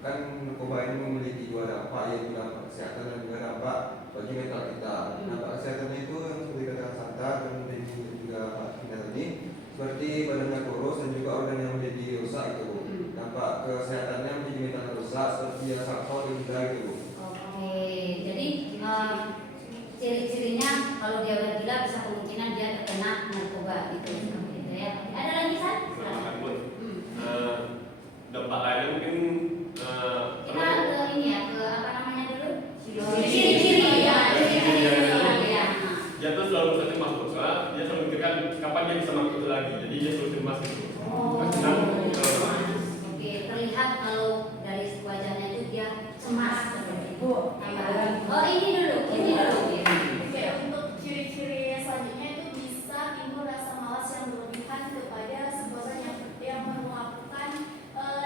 kan narkoba ini memiliki dua dampak, yaitu dampak kesehatan dan juga dampak bagi mental kita. Dampak kesehatannya itu yang seperti kata Santa dan juga Pak Tina tadi, seperti badannya kurus dan juga organ yang menjadi rusak itu, Bu. Dampak kesehatannya menjadi mental rusak seperti yang sakau dan juga itu, Bu. Oke, jadi ciri-cirinya kalau dia udah gila bisa kemungkinan dia terkena narkoba gitu. Gitu ya. Ada lagi San? Silakan, Bu. Dampak lainnya mungkin Kita ke ini ya, ke apa namanya dulu? Ciri-ciri. Ya, ciri-ciri ya. dia tuh selalu bisa cemas, Bu. Soalnya dia selalu mikirkan kapan dia bisa masuk itu lagi, jadi dia selalu cemas gitu. Oh, Nah, oke, terlihat kalau dari wajahnya itu dia cemas seperti itu. Oh, ini dulu. Oke, untuk ciri-ciri selanjutnya itu bisa timbul rasa malas yang berlebihan kepada seseorang yang melakukan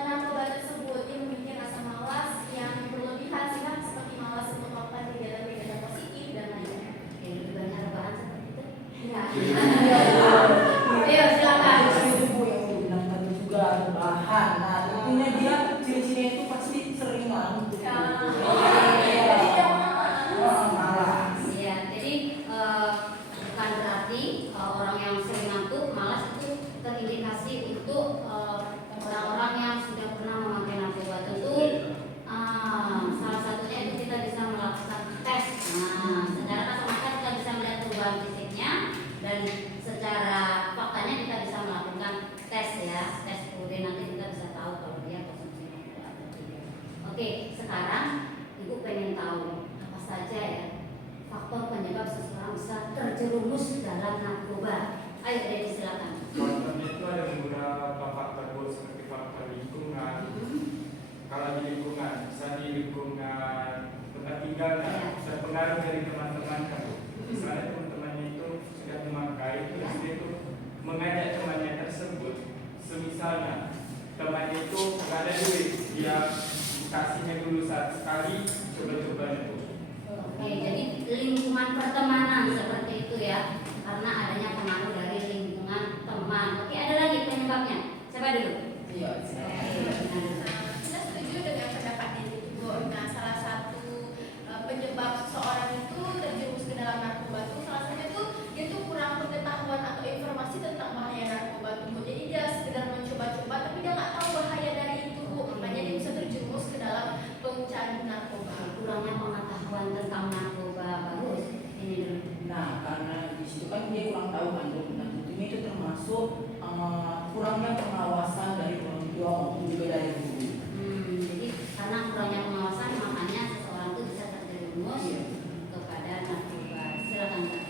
narkoba tersebut. Dia memiliki rasa malas yang berlebihan sehingga seperti malas untuk melakukan kegiatan-kegiatan positif dan lainnya. Oke, lebih banyak rebahan seperti itu. Ya. Ayo silakan. Itu Bu yang bilang tadi juga rebahan. Nah, tentunya dia ciri-ciri terjerumus dalam narkoba. Ayo Dedi silakan. Faktornya itu ada beberapa faktor Bu, seperti faktor lingkungan. Kalau di lingkungan, bisa di lingkungan tempat tinggalnya, terpengaruh dari teman-teman kan. Misalnya teman-temannya itu sudah memakai, terus dia itu mengajak temannya tersebut. Semisalnya temannya itu nggak ada duit, dia kasihnya dulu sekali, coba-coba itu. Oke, jadi lingkungan pertemanan seperti itu ya, karena adanya pengaruh dari lingkungan teman. Oke, ada lagi penyebabnya. Siapa dulu? Iya. Saya setuju dengan pendapat ini Bu. Nah, salah satu penyebab seseorang itu terjerumus ke dalam narkoba itu salah satunya itu dia tuh kurang pengetahuan atau informasi tentang bahaya narkoba itu Bu. Jadi dia sekedar mencoba-coba tapi dia nggak tahu bahaya dari itu Bu. Makanya dia bisa terjerumus ke dalam pecandu narkoba. Kurangnya pengetahuan tentang narkoba. Bagus. Ini dulu. Nah, karena di situ kan dia kurang tahu kan, nah tentunya itu termasuk kurangnya pengawasan dari orang tua maupun juga dari guru. Jadi karena kurangnya pengawasan makanya seseorang itu bisa terjerumus kepada narkoba. Silakan Kak.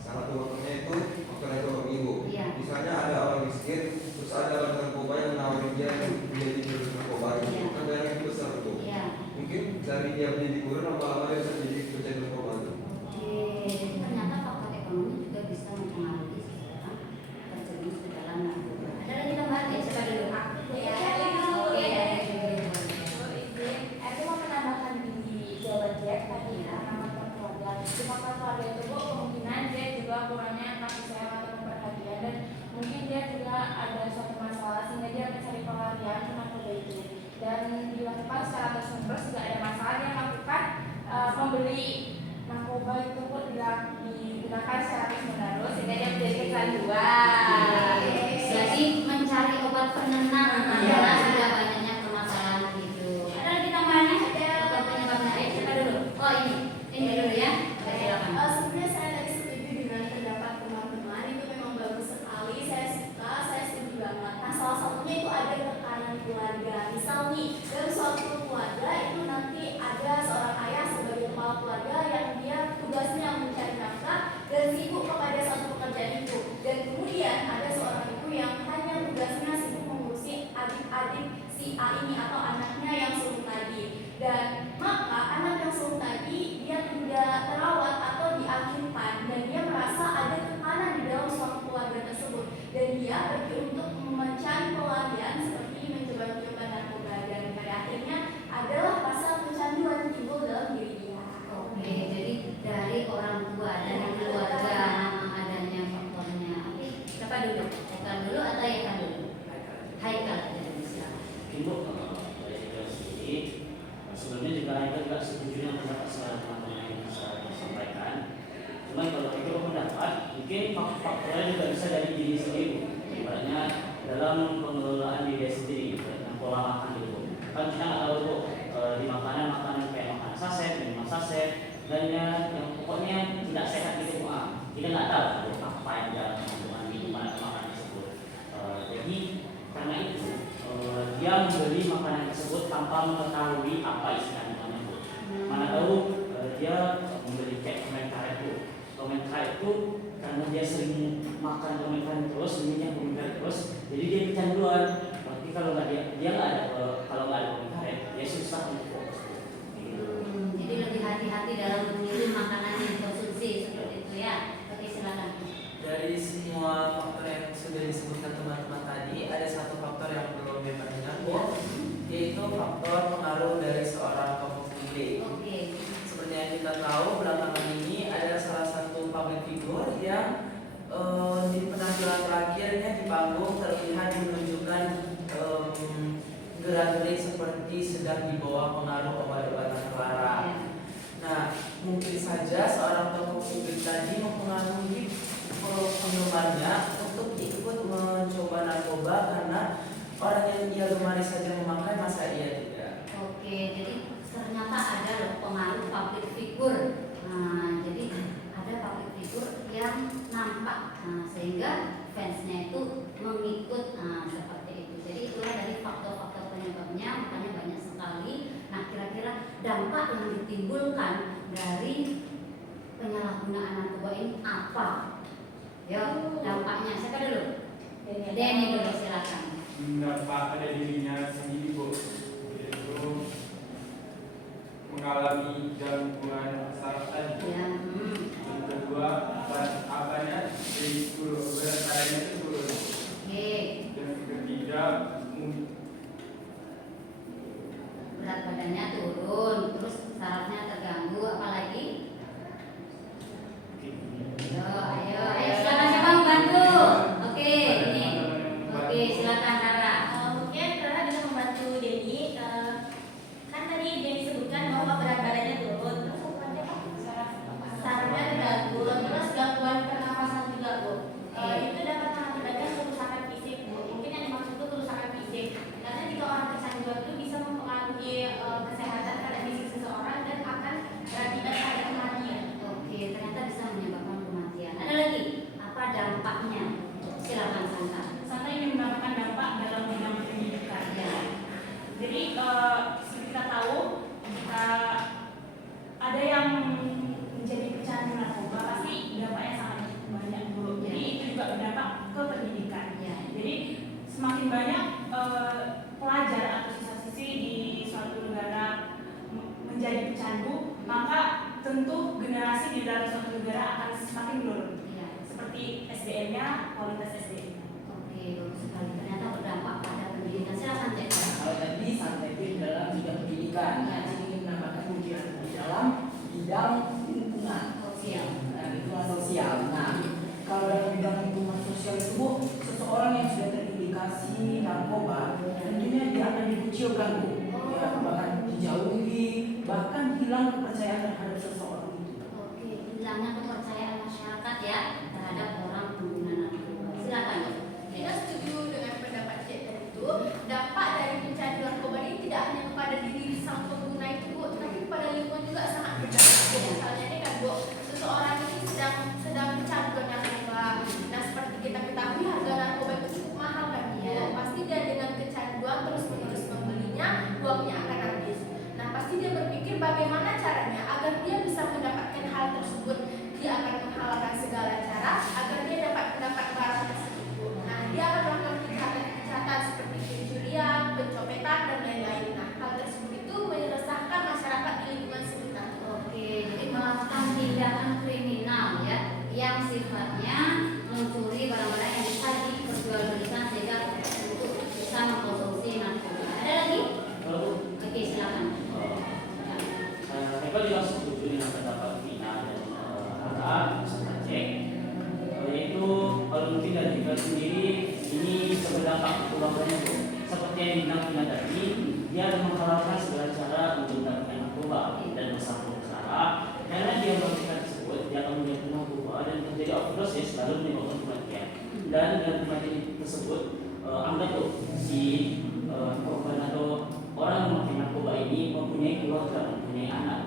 Salah satu faktornya itu faktor ekonomi Bu. Iya. Misalnya ada orang miskin, terus ada orang narkoba yang menawarin dia menjadi jurus narkoba itu, Iya. kan bayarnya itu besar Bu. Iya. Mungkin dari dia menjadi guru lama-lama dia bisa menjadi pecandu narkoba itu. Oke, jadi ternyata faktor ekonomi juga bisa mempengaruhi seseorang terjerumus ke dalam narkoba. Ada lagi tambahan ya? Siapa dulu? Oke, dari Aku mau menambahkan di jawaban Jack tadi ya, nama keluarga. Di faktor keluarga itu Bu, kemungkinan dia juga kurangnya kasih sayang atau perhatian, dan mungkin dia juga ada suatu masalah sehingga dia mencari pelarian ke narkoba itu. Dan dilakukan secara terus-menerus juga ada masalah dia lakukan membeli narkoba itu pun digunakan secara terus-menerus sehingga dia menjadi kecanduan. Jadi mencari obat penenang adalah sudah banyaknya permasalahan hidup. Ada lagi tambahannya? Obat penyebabnya? Siapa dulu? Oh ini dulu ya. Oke, silakan. Sebenarnya saya tadi setuju dengan pendapat teman-teman, itu memang bagus sekali, saya suka, saya setuju banget. Nah, salah satunya itu ada tekanan keluarga. Misal nih, dalam suatu keluarga itu nanti ada seorang ayah sebagai kepala keluarga yang dia tugasnya mencari nafkah dan sibuk kepada satu pekerjaan itu. Dan kemudian ada seorang ibu yang hanya tugasnya sibuk mengurusi adik-adik si A ini atau anaknya yang sulung tadi. Dan maka anak yang sulung tadi dia tidak terawat atau diakhirkan dan dia merasa ada tekanan di dalam suatu keluarga tersebut dan dia pergi untuk mencari pelarian seperti mencoba-coba narkoba dan pada akhirnya adalah rasa kecanduan timbul dalam diri dia. Oke, jadi dari orang tua, dari keluarga adanya faktornya. Oke, siapa dulu? Haikal dulu atau Haikal dulu? Haikal dulu, silakan. Mungkin Bu, dari saya sendiri sebelumnya juga kita juga setuju dengan pendapat teman-teman yang saya sampaikan. Cuma kalau itu pendapat, mungkin faktornya juga bisa dari diri sendiri Bu. Ibaratnya dalam pengelolaan diri sendiri, dengan pola makan gitu Bu. Kan kita nggak tahu Bu, di makanan kayak makanan saset, minuman saset, dan yang pokoknya tidak sehat gitu Bu. Kita nggak tahu Bu, apa yang dalam kandungan minuman atau makanan tersebut. Jadi karena itu dia membeli makanan tersebut tanpa mengetahui apa isi kandungannya Bu. Mana tahu dia membeli kayak permen karet Bu. Permen karet itu karena dia sering makan permen karet terus, minyak permen karet terus, jadi dia kecanduan. Berarti kalau nggak dia nggak ada permen karet, dia susah untuk fokus. Jadi lebih hati-hati dalam memilih makanan yang dikonsumsi seperti itu ya. Oke, silakan. Dari semua faktor yang sudah disebutkan teman-teman tadi, ada satu faktor yang belum diperhatikan, yaitu faktor pengaruh dari seorang tokoh publik. Oke. Seperti yang kita tahu, belakangan ini ada salah satu public figure yang di penampilan terakhirnya di panggung terlihat menunjukkan gerak-gerik seperti sedang di bawah pengaruh obat-obatan terlarang. Nah, mungkin saja seorang tokoh publik tadi mempengaruhi penggemarnya untuk ikut mencoba narkoba karena orang yang ia gemari saja memakai, masa ia tidak. Oke, jadi ternyata ada loh pengaruh public figure. Nah, jadi ada public figure yang nampak, sehingga fansnya itu mengikut seperti itu. Jadi itulah dari faktor-faktor penyebabnya, makanya banyak sekali. Nah, kira-kira dampak yang ditimbulkan dari penyalahgunaan narkoba ini apa? Yuk, dampaknya. Siapa dulu? Denny dulu, silakan. Dampak pada dirinya sendiri, Bu, yaitu mengalami gangguan saraf tadi. Ya. Yang kedua, apanya jadi turun, berat badannya itu turun. Oke. Yang ketiga, Berat badannya turun, terus sarafnya terganggu, apalagi? Ayo, silakan siapa membantu? Oke, ini. Oke, silakan Rara. Mungkin Rara bisa membantu Denny. Kan tadi Denny sebutkan bahwa berat badannya turun, terus sarafnya terganggu, terus gangguan pernapasan juga, Bu. Itu dapat mengakibatkan kerusakan fisik, Bu. Mungkin yang dimaksud itu kerusakan fisik, karena jika orang kecanduan itu bisa mempengaruhi kesehatan pada fisik seseorang dan akan berakibat pada kematian. Oke, ternyata bisa menyebabkan kematian. Ada lagi? Apa dampaknya? Silakan Santa. Santa ingin menambahkan dampak dalam bidang pendidikan. Ya. Jadi seperti kita tahu, jika ada yang menjadi pecandu narkoba, pasti dampaknya sangat banyak, Bu. Jadi itu juga berdampak ke pendidikan. Ya. Jadi semakin banyak pelajar atau siswa-siswi di suatu negara menjadi pecandu, maka tentu generasi di dalam suatu negara akan semakin menurun. Ya. Seperti SDM-nya, kualitas SDM. Oke, bagus sekali. Ternyata berdampak pada pendidikan. Silakan Cek. Kalau tadi santai dalam bidang pendidikan, saya ingin menambahkan mungkin di dalam bidang lingkungan Sosial. lingkungan sosial. Nah, kalau dalam bidang lingkungan sosial itu Bu, seseorang yang sudah terindikasi narkoba, tentunya dia akan dikucilkan, Bu. Ya, bahkan dijauhi, bahkan hilang kepercayaan terhadap seseorang itu. Oke, hilangnya kepercayaan masyarakat ya terhadap orang pengguna narkoba. Silakan. Kita setuju dengan pendapat Cek tadi itu. Dampak dari pecandu narkoba ini tidak hanya kepada diri sang pengguna itu, Bu, tapi kepada lingkungan juga sangat berdampak. Misalnya ini kan, Bu, seseorang ini sedang kecanduan narkoba. Nah, seperti kita ketahui harga narkoba itu cukup mahal kan, Bu. Pasti dia dengan kecanduan terus-menerus membelinya, uangnya akan habis. Nah, pasti dia berpikir bagaimana caranya agar dia bisa mendapatkan hal tersebut. Dia akan menghalalkan segala cara agar dia dapat mendapat barang tersebut. Nah, dia akan melakukan kejahatan seperti pencurian, pencopetan, dan lain-lain. Nah, hal tersebut itu meresahkan masyarakat di lingkungan sekitar. Oke, jadi melakukan tindakan kriminal ya yang sifatnya mencuri barang-barang yang bisa diperjualbelikan sehingga untuk bisa mengkonsumsi narkoba. Ada lagi? Oke, silakan. Saya juga setuju dengan pendapat Vina dan Rara beserta Cek, yaitu kalau mungkin dari kita sendiri ini berdampak keluarganya, Bu. Seperti yang dibilang Vina tadi, dia akan menghalalkan segala cara untuk mendapatkan narkoba dan bersambung usaha. Karena dia melakukan tersebut, dia akan menjadi narkoba dan terjadi overdosis lalu menyebabkan kematian. Dan dengan kematian tersebut, anggap tuh si korban atau orang yang memakai narkoba ini mempunyai keluarga, mempunyai anak.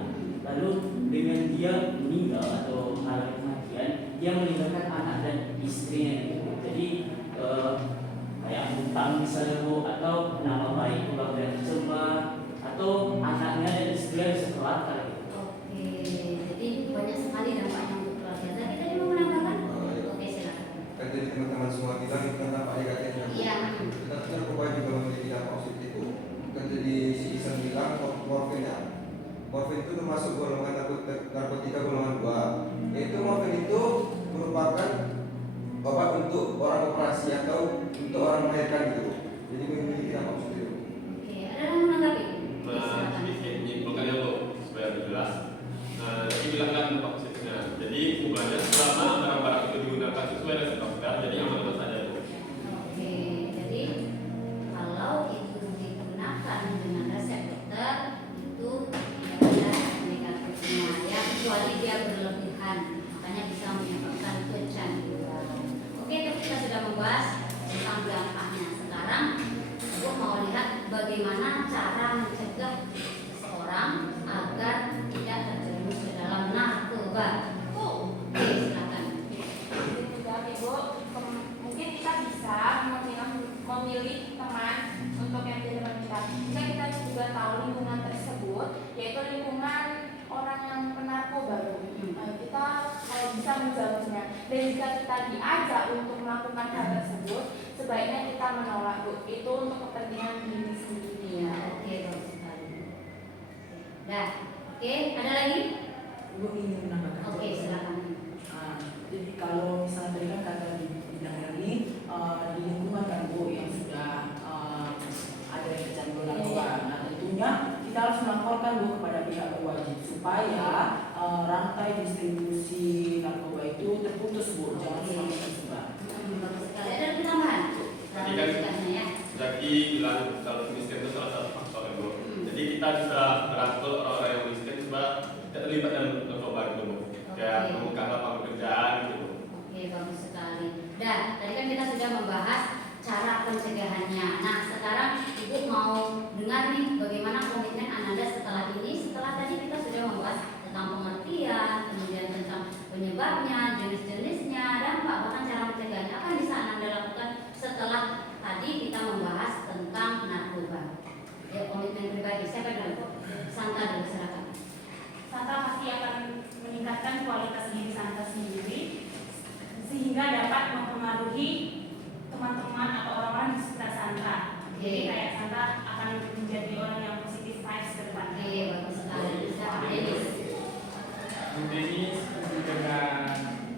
Lalu dengan dia meninggal atau mengalami kematian, dia meninggalkan anak dan istrinya gitu. Jadi kayak hutang misalnya, Bu, atau nama baik keluarga yang tercemar, atau anaknya dan istrinya bisa celaka gitu. Oke, jadi banyak sekali dampaknya untuk keluarga. Tadi mau menambahkan? Oke, silakan. Kan jadi teman-teman semua bilang itu kan dampak negatifnya. Iya. Tetapi narkoba juga memiliki dampak positif, Bu. Kan jadi si Isan bilang morfinnya. Morfin itu termasuk golongan narkotika golongan 2. Yaitu morfin itu merupakan obat untuk orang operasi atau untuk orang melahirkan gitu. Jadi memiliki dampak positif. Oke, ada yang menanggapi? Oke, silakan. Sedikit menyimpulkannya tuh supaya lebih jelas. Tadi bilang kan dampak positifnya. Jadi hubungannya selama barang-barang itu digunakan sesuai dengan standar, jadi aman-aman saja, Bu. Oke, jadi kalau itu digunakan dengan resep dokter itu tidak ada negatifnya ya, kecuali dia berlebihan, makanya bisa menyebabkan kecanduan. Oke, itu kita sudah membahas tentang dampaknya. Sekarang aku mau lihat bagaimana cara mencegah seseorang agar tidak terjerumus ke dalam narkoba. Oke, silakan. Jadi juga Ibu, mungkin kita bisa memilih teman untuk yang di depan kita. Jika kita juga tahu lingkungan tersebut, yaitu lingkungan orang yang penarkoba, kita kalau bisa bisa menjawabnya. Dan jika kita diajak untuk melakukan hal tersebut, sebaiknya kita menolak, Bu. Itu untuk kepentingan diri sendiri. Iya, oke, bagus sekali. Dah, oke, ada lagi? Ibu ingin menambahkan. Oke, silakan. Jadi kalau misalnya tadi kan kata di bidang ini di lingkungan kan Bu yang sudah ada kecanduan narkoba. Nah tentunya kita harus melaporkan Bu kepada pihak berwajib supaya rantai distribusi narkoba itu terputus Bu, jangan semakin tersebar. Bagus sekali. Ada tambahan? Tadi kan Ya. Zaki bilang kalau miskin itu salah satu faktor ya, Bu. Jadi kita bisa merangkul orang-orang yang miskin supaya tidak terlibat dalam narkoba itu, Bu. Kayak membuka lapangan pekerjaan gitu. Oke, bagus sekali. Dan tadi kan kita sudah membahas cara pencegahannya. Nah, sekarang Ibu mau dengar nih bagaimana komitmen Ananda setelah ini. Setelah tadi kita sudah membahas tentang pengertian, kemudian tentang penyebabnya, jenis-jenisnya, dampak, bahkan cara mencegahnya. Apa yang bisa Ananda lakukan setelah tadi kita membahas tentang narkoba? Ya, komitmen pribadi. Siapa dulu? Santa dulu, silakan. Santa pasti akan meningkatkan kualitas diri Santa sendiri sehingga dapat mempengaruhi teman-teman atau orang-orang di sekitar Santa. Jadi kayak Santa akan menjadi orang yang positif vibes ke depan. Oke, bagus sekali. Denis. Ini dengan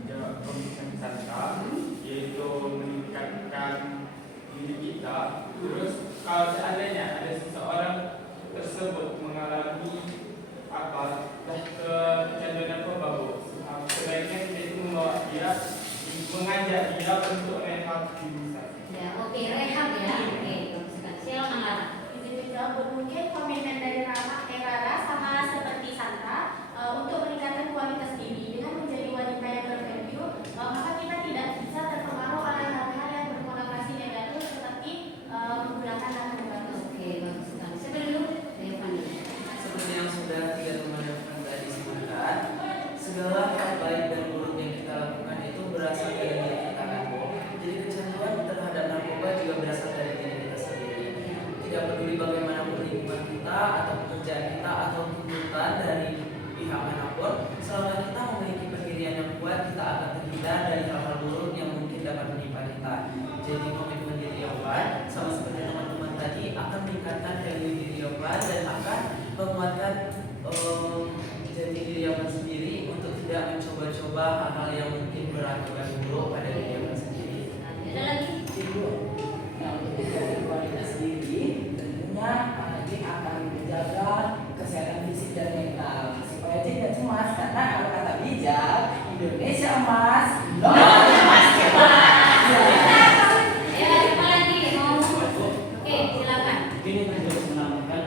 jawab komitmen Santa, yaitu meningkatkan diri kita. Terus kalau seandainya ada seseorang tersebut mengalami kecanduan narkoba, sebaiknya kita itu membawa dia, mengajak dia untuk rehabilitasi. Ya, oke, rehab ya. Oke, bagus sekali. Silakan Lara. Izin dijawab, mungkin komitmen dari Rara sama seperti Santa untuk meningkatkan kualitas diri dengan menjadi wanita yang bervalue, maka kita tidak bisa terpengaruh oleh hal-hal yang berkonotasi negatif seperti menggunakan narkoba. Oke, bagus sekali. Siapa dulu? Evan. Seperti yang sudah tiga teman-teman tadi sebutkan, segala hal baik dan buruk yang kita lakukan itu berasal dari diri kita kan, Bu. Jadi kecanduan terhadap narkoba juga berasal dari diri kita sendiri. Tidak peduli bagaimanapun lingkungan kita atau pekerjaan kita atau tuntutan dari pihak manapun, selama kita memiliki pendirian yang kuat, kita akan terhindar dari hal-hal buruk yang mungkin dapat menimpa kita. Jadi komitmen diri yang kuat, sama seperti teman-teman tadi, akan meningkatkan value diri yang kuat dan akan menguatkan jati diri yang sendiri untuk tidak mencoba-coba hal-hal yang mungkin berakibat buruk pada diri yang sendiri. Ada lagi? Ibu, nah untuk menjaga kualitas diri, tentunya dia akan menjaga kesehatan fisik dan mental supaya tidak cemas, karena kalau kata bijak Indonesia emas, emas Ya, siapa lagi mau? Oke, silakan. Mungkin kita harus menambahkan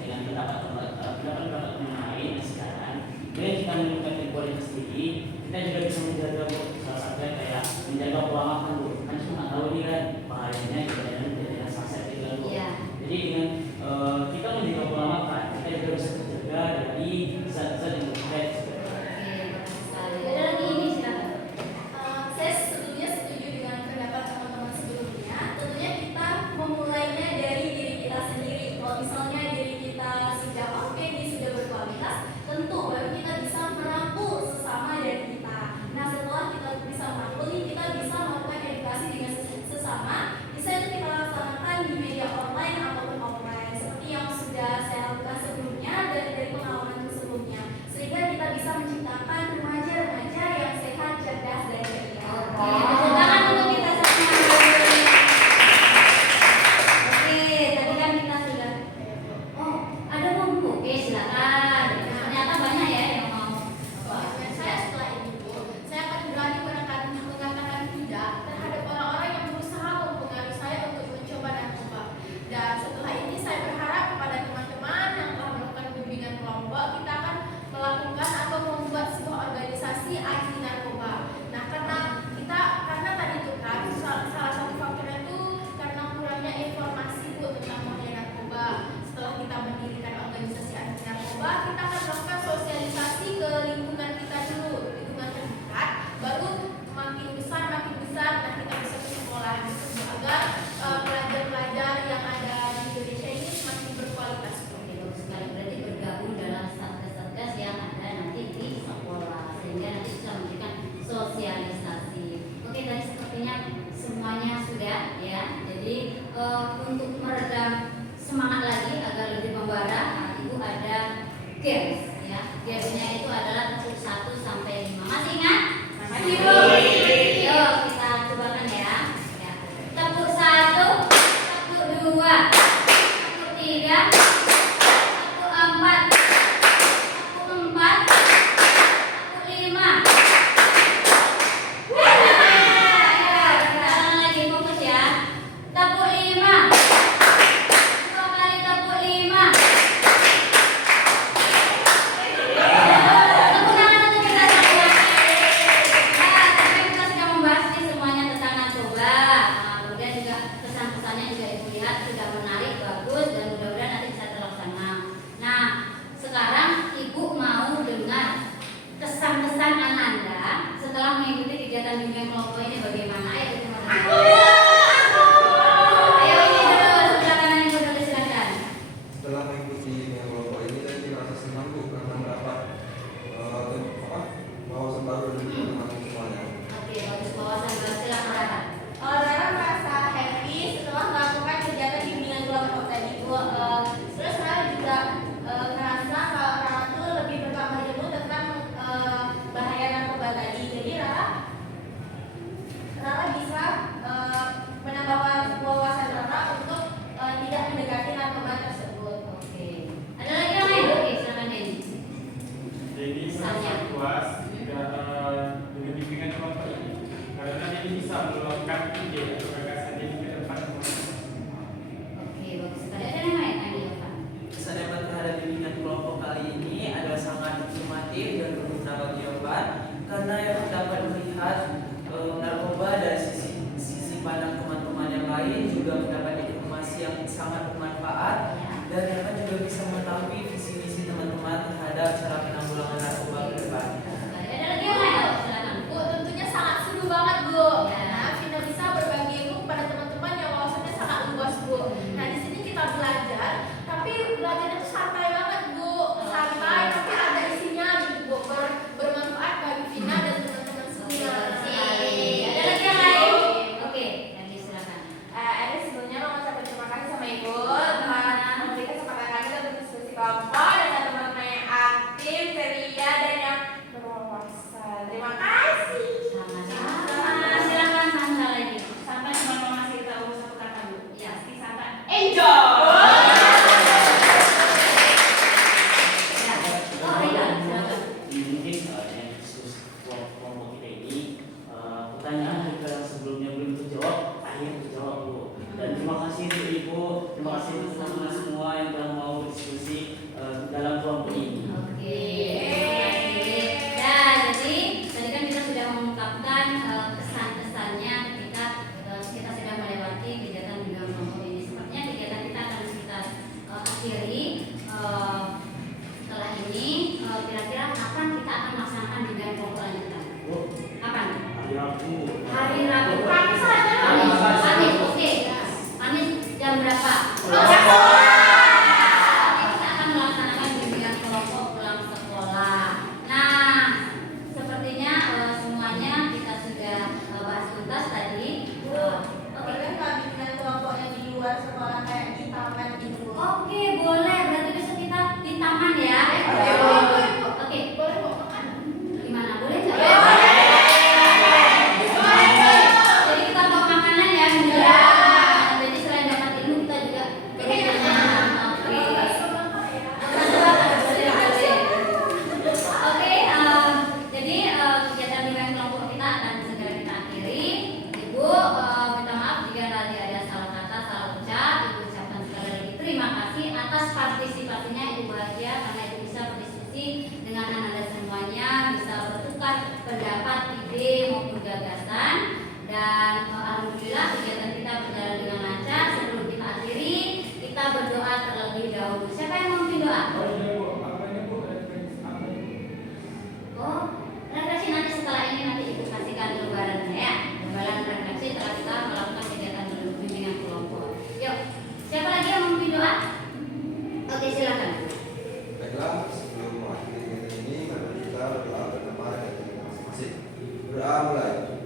dengan pendapat yang lain sekarang. Kemudian kita meningkatkan kualitas diri, kita juga bisa menjaga salah satunya kayak menjaga pola makan, Bu. Kan cuma tahu ini kan bahayanya juga dengan saset juga, Bu. Iya. Jadi dengan kegiatan bimbingan kelompok ini bagaimana? Ayo kita mulai. Ayo ini dulu sebelah kanan yang dulu silakan. Setelah mengikuti bimbingan kelompok ini saya merasa senang Bu karena mendapat wawasan baru dari teman-teman semuanya. Oke, bagus, wawasan baru, silakan. Rara merasa happy setelah melakukan kegiatan bimbingan kelompok tadi Bu. Terus Rara juga ngerasa kalau Rara tuh lebih bertambah ilmu tentang bahaya narkoba tadi. Jadi Rara bisa menambah wawasan Rara untuk tidak mendekati narkoba tersebut. Oke. Ada lagi yang lain? Oke, silakan Denny. Jadi merasa puas dengan bimbingan kelompok ini karena ini bisa meluangkan ide atau gagasan ini ke depan teman-teman. Oke, bagus sekali. Ada yang lain? Ayo, Pak. Kesan dapat terhadap bimbingan kelompok kali ini adalah sangat informatif dan berguna bagi Yovan karena yang dapat melihat narkoba dari sisi pandang teman-teman yang lain, juga mendapat informasi yang sangat bermanfaat, dan Yovan juga bisa mengetahui visi misi teman-teman terhadap cara penanggulangan narkoba ke depan. Ada lagi yang lain? Ayo, silakan. Bu, tentunya sangat seru banget Bu. Ya. Nah, Vina bisa berbagi ilmu kepada teman-teman yang wawasannya sangat luas Bu. Nah, di sini kita belajar, tapi belajarnya itu santai banget Bu. Santai tapi ada isinya gitu Bu. Bermanfaat bagi Vina dan teman-teman semua. Ada lagi yang lain? Oke, lagi silakan. Ada sebelumnya mau ngucapin terima kasih sama Ibu telah memberikan kesempatan kami untuk berdiskusi kelompok dengan teman-teman yang aktif, ceria, dan yang berwawasan. Terima kasih. Sama-sama. Silakan Sandra lagi. Sampai teman-teman masih tahu satu kata Bu. Ya. Pasti sampai enjoy. Ya. Oh, Rika, silakan. Mungkin dengan diskusi kelompok kita ini pertanyaan yang sebelumnya belum terjawab akhirnya terjawab Bu. Dan terima kasih untuk Ibu, terima kasih untuk teman-teman semua yang telah mau berdiskusi dalam kelompok ini. Oke. Ya, jadi tadi kan kita sudah mengungkapkan kesan-kesannya ketika kita sedang melewati kegiatan bimbingan kelompok ini. Sepertinya kegiatan kita akan kita akhiri setelah ini. Kira-kira kapan kita akan melaksanakan bimbingan kelompok lanjutan? Kapan? Hari Rabu. Hari Rabu. Kamis saja. Kamis, oke. Kamis jam berapa? Kita akan melaksanakan bimbingan kelompok pulang sekolah. Nah, sepertinya semuanya kita sudah bahas tuntas tadi. Boleh nggak bimbingan kelompok yang di luar sekolah kayak di taman gitu Bu? Oke, boleh. Berarti besok kita di taman ya. Oke. Boleh bawa makan? Gimana? Boleh nggak? Jadi kita bawa makanan ya, Bunda. Jadi selain dapat ilmu kita juga berkenan. Oke. Oke, jadi kegiatan bimbingan kelompok kita akan segera kita akhiri. Ibu, minta maaf jika tadi ada salah kata, salah ucap. Ibu ucapkan sekali lagi terima kasih atas partisipasinya. Ibu bahagia karena Ibu bisa berdiskusi dengan anak-anak semuanya, bisa bertukar pendapat, ide maupun gagasan. Dan alhamdulillah kegiatan kita berjalan dengan lancar. Sebelum kita akhiri, kita berdoa terlebih dahulu. Siapa yang mau bikin doa? Oh iya Bu, apa ini Bu? Apa ini? Oh, refleksi nanti setelah ini nanti Ibu kasihkan lembarannya ya. Lembaran refleksi setelah kita melakukan kegiatan bimbingan kelompok. Yuk, siapa lagi yang mau bikin doa? Oke, silakan. Baiklah, sebelum mengakhiri kegiatan ini, mari kita berdoa bersama dengan diri masing-masing. Berdoa mulai.